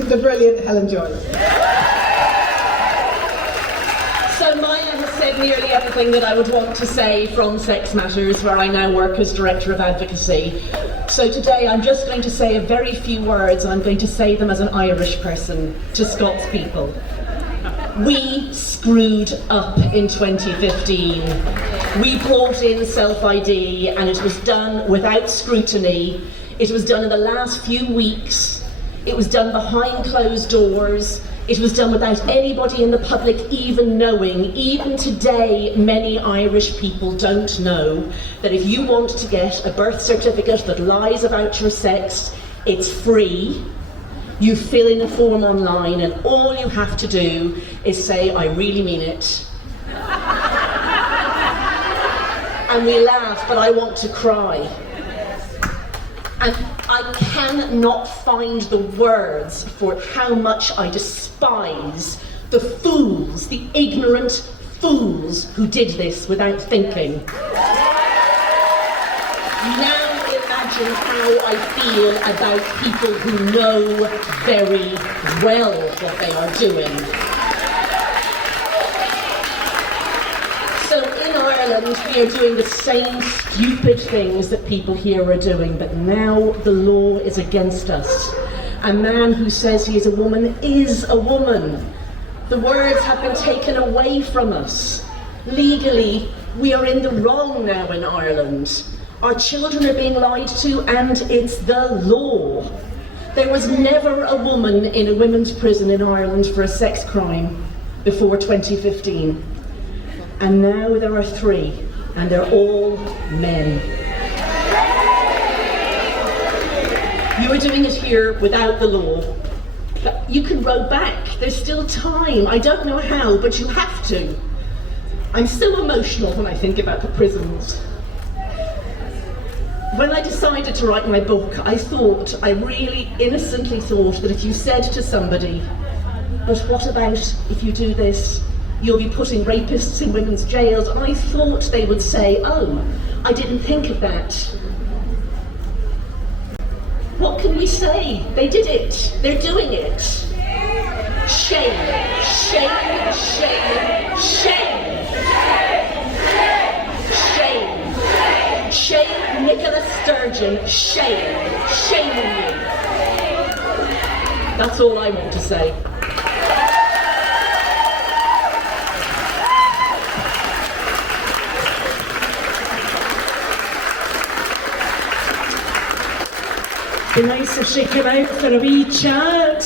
The brilliant Helen Joyce. So Maya has said nearly everything that I would want to say from Sex Matters, where I now work as Director of Advocacy. So today I'm just going to say a very few words, and I'm going to say them as an Irish person to Scots people. We screwed up in 2015. We brought in self-ID, and it was done without scrutiny. It was done in the last few weeks. It was done behind closed doors. It was done without anybody in the public even knowing. Even today, many Irish people don't know that if you want to get a birth certificate that lies about your sex, it's free. You fill in a form online, and all you have to do is say, I really mean it. And we laugh, but I want to cry. And I cannot find the words for how much I despise the fools, the ignorant fools who did this without thinking. Now imagine how I feel about people who know very well what they are doing. So in Ireland, we are doing the same stupid things that people here are doing, but now the law is against us. A man who says he is a woman is a woman. The words have been taken away from us. Legally, we are in the wrong now in Ireland. Our children are being lied to, and it's the law. There was never a woman in a women's prison in Ireland for a sex crime before 2015. And now there are 3, and they're all men. You are doing it here without the law. But you can row back, there's still time. I don't know how, but you have to. I'm still emotional when I think about the prisons. When I decided to write my book, I really innocently thought that if you said to somebody, but what about if you do this, you'll be putting rapists in women's jails, and I thought they would say, oh, I didn't think of that. What can we say? They did it. They're doing it. Shame, shame, shame, shame. Shame, Nicola Sturgeon, shame, shame on you. That's all I want to say. Be nice if she came out for a wee chat.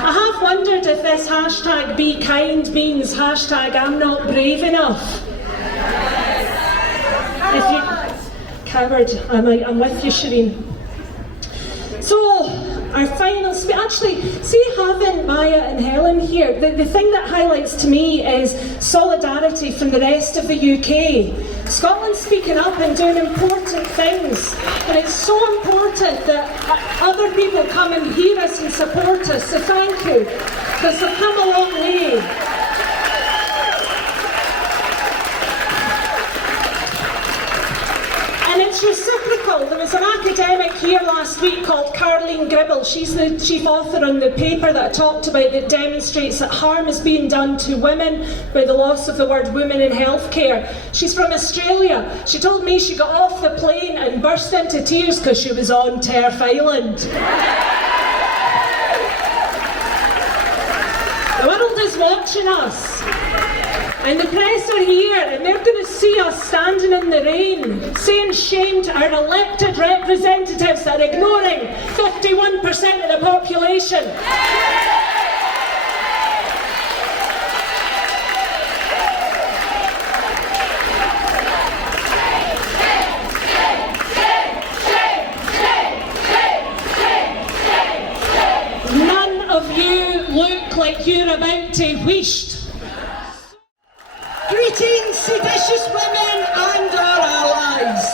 I have wondered if this hashtag be kind means hashtag I'm not brave enough. Coward, I'm with you, Shireen. So, our final speech, actually, see having Maya and Helen here, the thing that highlights to me is solidarity from the rest of the UK. Scotland's speaking up and doing important things, and it's so important that other people come and hear us and support us, so thank you, because they've come a long way. And it's reciprocal. There was an academic here last week called Caroline Gribble. She's the chief author on the paper that I talked about that demonstrates that harm is being done to women by the loss of the word women in healthcare. She's from Australia. She told me she got off the plane and burst into tears because she was on Turf Island. The world is watching us. And the press are here, and they're going to see us standing in the rain, saying shame to our elected representatives that are ignoring 51% of the population. None of you look like you're about to wheesht. Greetings, seditious women and our allies.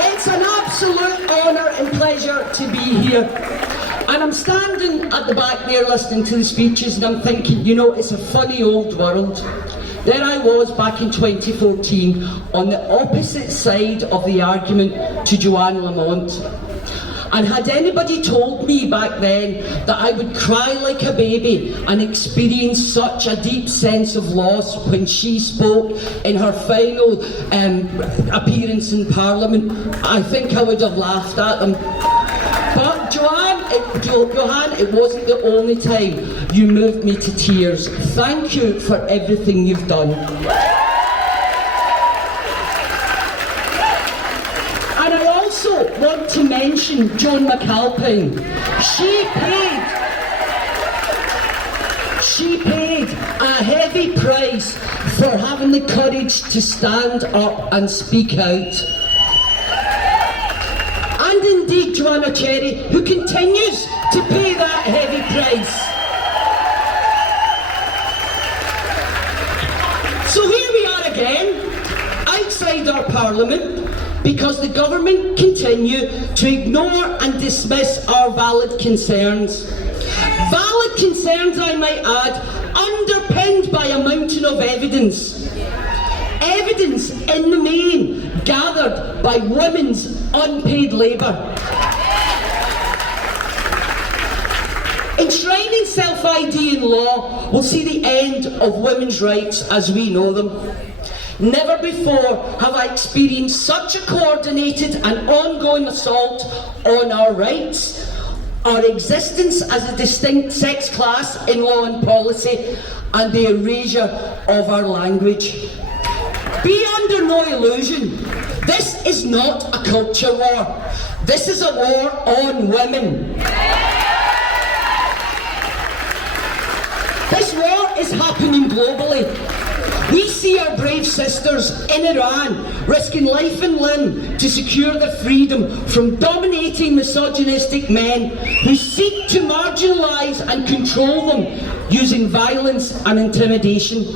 It's an absolute honour and pleasure to be here. And I'm standing at the back there listening to the speeches and I'm thinking, you know, it's a funny old world. There I was back in 2014 on the opposite side of the argument to Johann Lamont. And had anybody told me back then that I would cry like a baby and experience such a deep sense of loss when she spoke in her final appearance in Parliament, I think I would have laughed at them. But Johann, it wasn't the only time you moved me to tears. Thank you for everything you've done. Want to mention Joan McAlpine. She paid a heavy price for having the courage to stand up and speak out. And indeed Joanna Cherry, who continues to pay that heavy price. So here we are again, outside our Parliament, because the government continue to ignore and dismiss our valid concerns. Valid concerns, I might add, underpinned by a mountain of evidence. Evidence in the main gathered by women's unpaid labour. Enshrining self-ID in law will see the end of women's rights as we know them. Never before have I experienced such a coordinated and ongoing assault on our rights, our existence as a distinct sex class in law and policy, and the erasure of our language. Be under no illusion, this is not a culture war. This is a war on women. This war is happening globally. We see our brave sisters in Iran risking life and limb to secure their freedom from dominating misogynistic men who seek to marginalise and control them using violence and intimidation.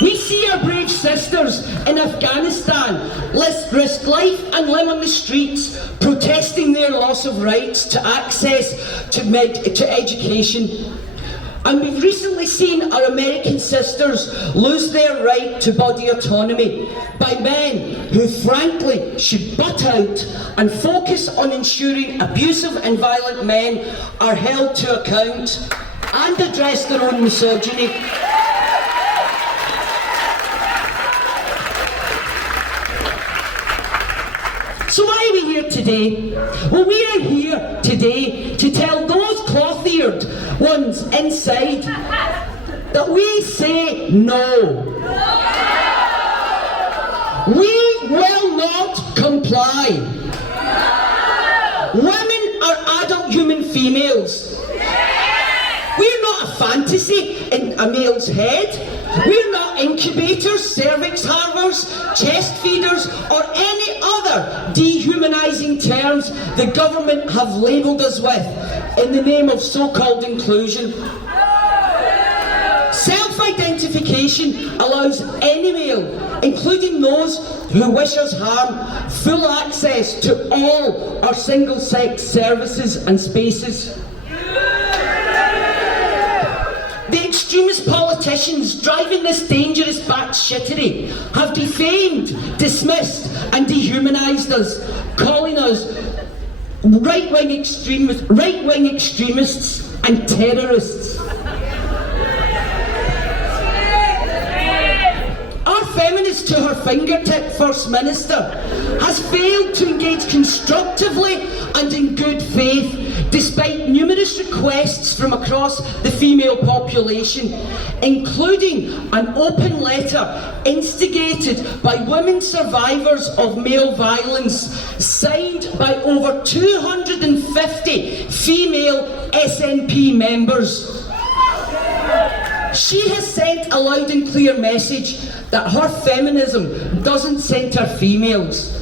We see our brave sisters in Afghanistan risk life and limb on the streets, protesting their loss of rights to access to education. And we've recently seen our American sisters lose their right to body autonomy by men who frankly should butt out and focus on ensuring abusive and violent men are held to account and address their own misogyny. So why are we here today? Well, we are here today to tell those cloth-eared ones inside that we say no. We will not comply. Women are adult human females. We're not a fantasy in a male's head. We're not incubators, cervix harbours, chest feeders, or any other dehumanising terms the government have labelled us with in the name of so-called inclusion. Self-identification allows any male, including those who wish us harm, full access to all our single-sex services and spaces. The extremist politicians driving this dangerous batshittery have defamed, dismissed and dehumanised us, calling us right-wing extremists and terrorists. Our feminist to her fingertip First Minister has failed to engage constructively and in good faith, despite numerous requests from across the female population, including an open letter instigated by women survivors of male violence, signed by over 250 female SNP members. She has sent a loud and clear message that her feminism doesn't centre females.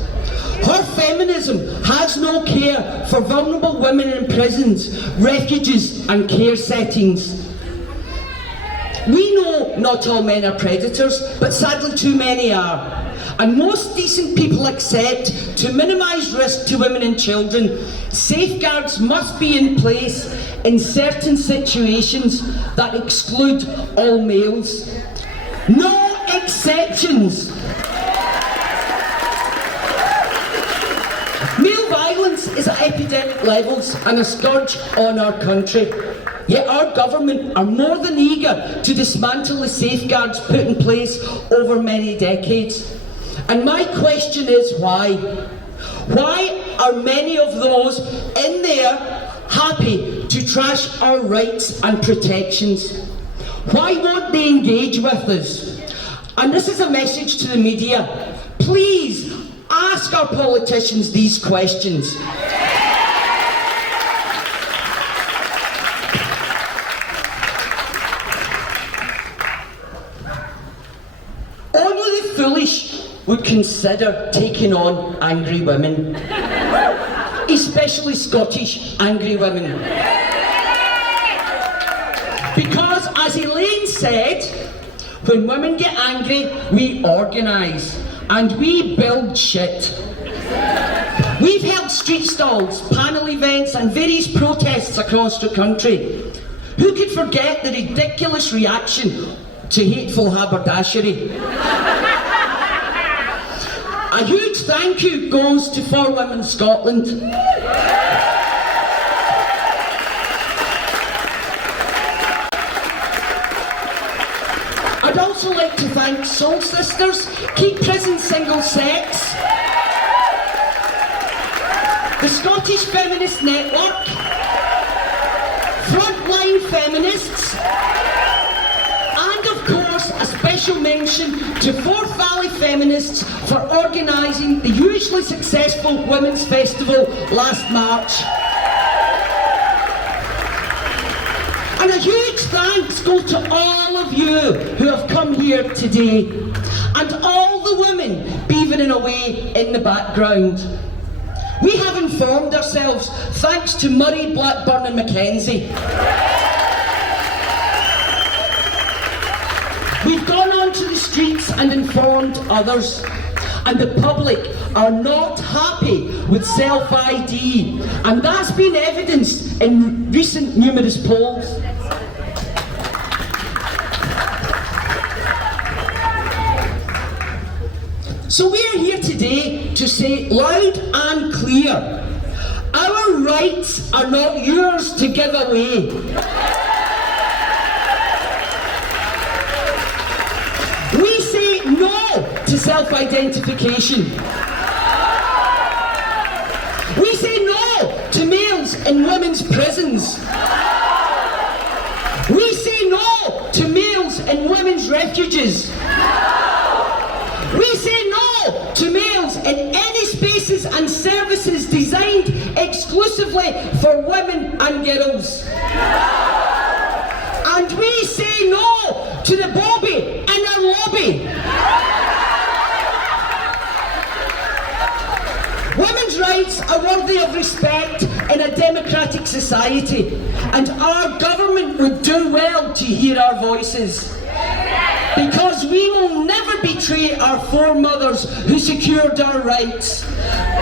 Her feminism has no care for vulnerable women in prisons, refuges and care settings. We know not all men are predators, but sadly too many are. And most decent people accept, to minimise risk to women and children, safeguards must be in place in certain situations that exclude all males. No exceptions. Male violence is at epidemic levels and a scourge on our country. Yet our government are more than eager to dismantle the safeguards put in place over many decades. And my question is why? Why are many of those in there happy to trash our rights and protections? Why won't they engage with us? And this is a message to the media. Please ask our politicians these questions. Only the foolish would consider taking on angry women, especially Scottish angry women. Because, as Elaine said, when women get angry, we organise and we build shit. We've held street stalls, panel events and various protests across the country. Who could forget the ridiculous reaction to hateful haberdashery? A huge thank you goes to For Women Scotland. I'd also like to thank Soul Sisters, Keep Prison Single Sex, the Scottish Feminist Network, Frontline Feminists, and of course a special mention to 4,000 Valley Feminists for organising the hugely successful Women's Festival last March. And a huge thanks goes to all of you who have come here today, and all the women beavering away in the background. We have informed ourselves thanks to Murray, Blackburn and Mackenzie. We've gone onto the streets and informed others, and the public are not happy with self-ID, and that's been evidenced in recent numerous polls. So we are here today to say loud and clear, our rights are not yours to give away. We say no to self-identification. We say no to males in women's prisons. We say no to males in women's refuges. We say no to males in any spaces and services designed exclusively for women and girls. And we say no to the Bobby in our lobby. Women's rights are worthy of respect in a democratic society, and our government would do well to hear our voices. Because we will never betray our foremothers who secured our rights,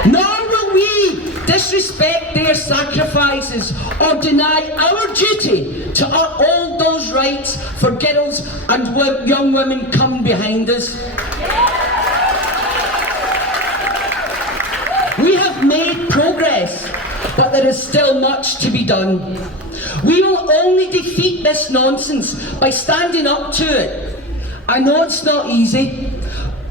nor will we disrespect their sacrifices or deny our duty to uphold those rights for girls and young women coming behind us. We have made progress, but there is still much to be done. We will only defeat this nonsense by standing up to it. I know it's not easy,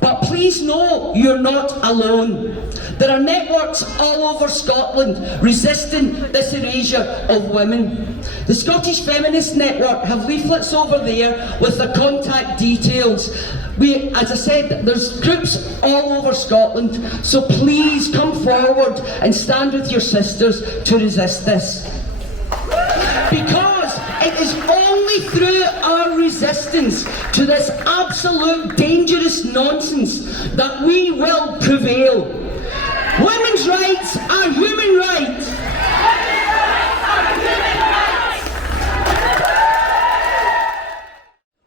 but please know you're not alone. There are networks all over Scotland resisting this erasure of women. The Scottish Feminist Network have leaflets over there with the contact details. As I said, there's groups all over Scotland, so please come forward and stand with your sisters to resist this. Because it is only through our resistance to this absolute dangerous nonsense that we will prevail. Women's rights are human rights.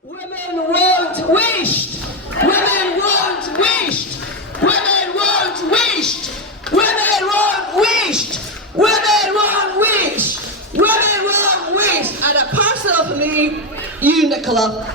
Women want wheesht. Women want wheesht. Women want wheesht. Women want wheesht. Women want wheesht. Women want wheesht. And a parcel of me, you, Nicola.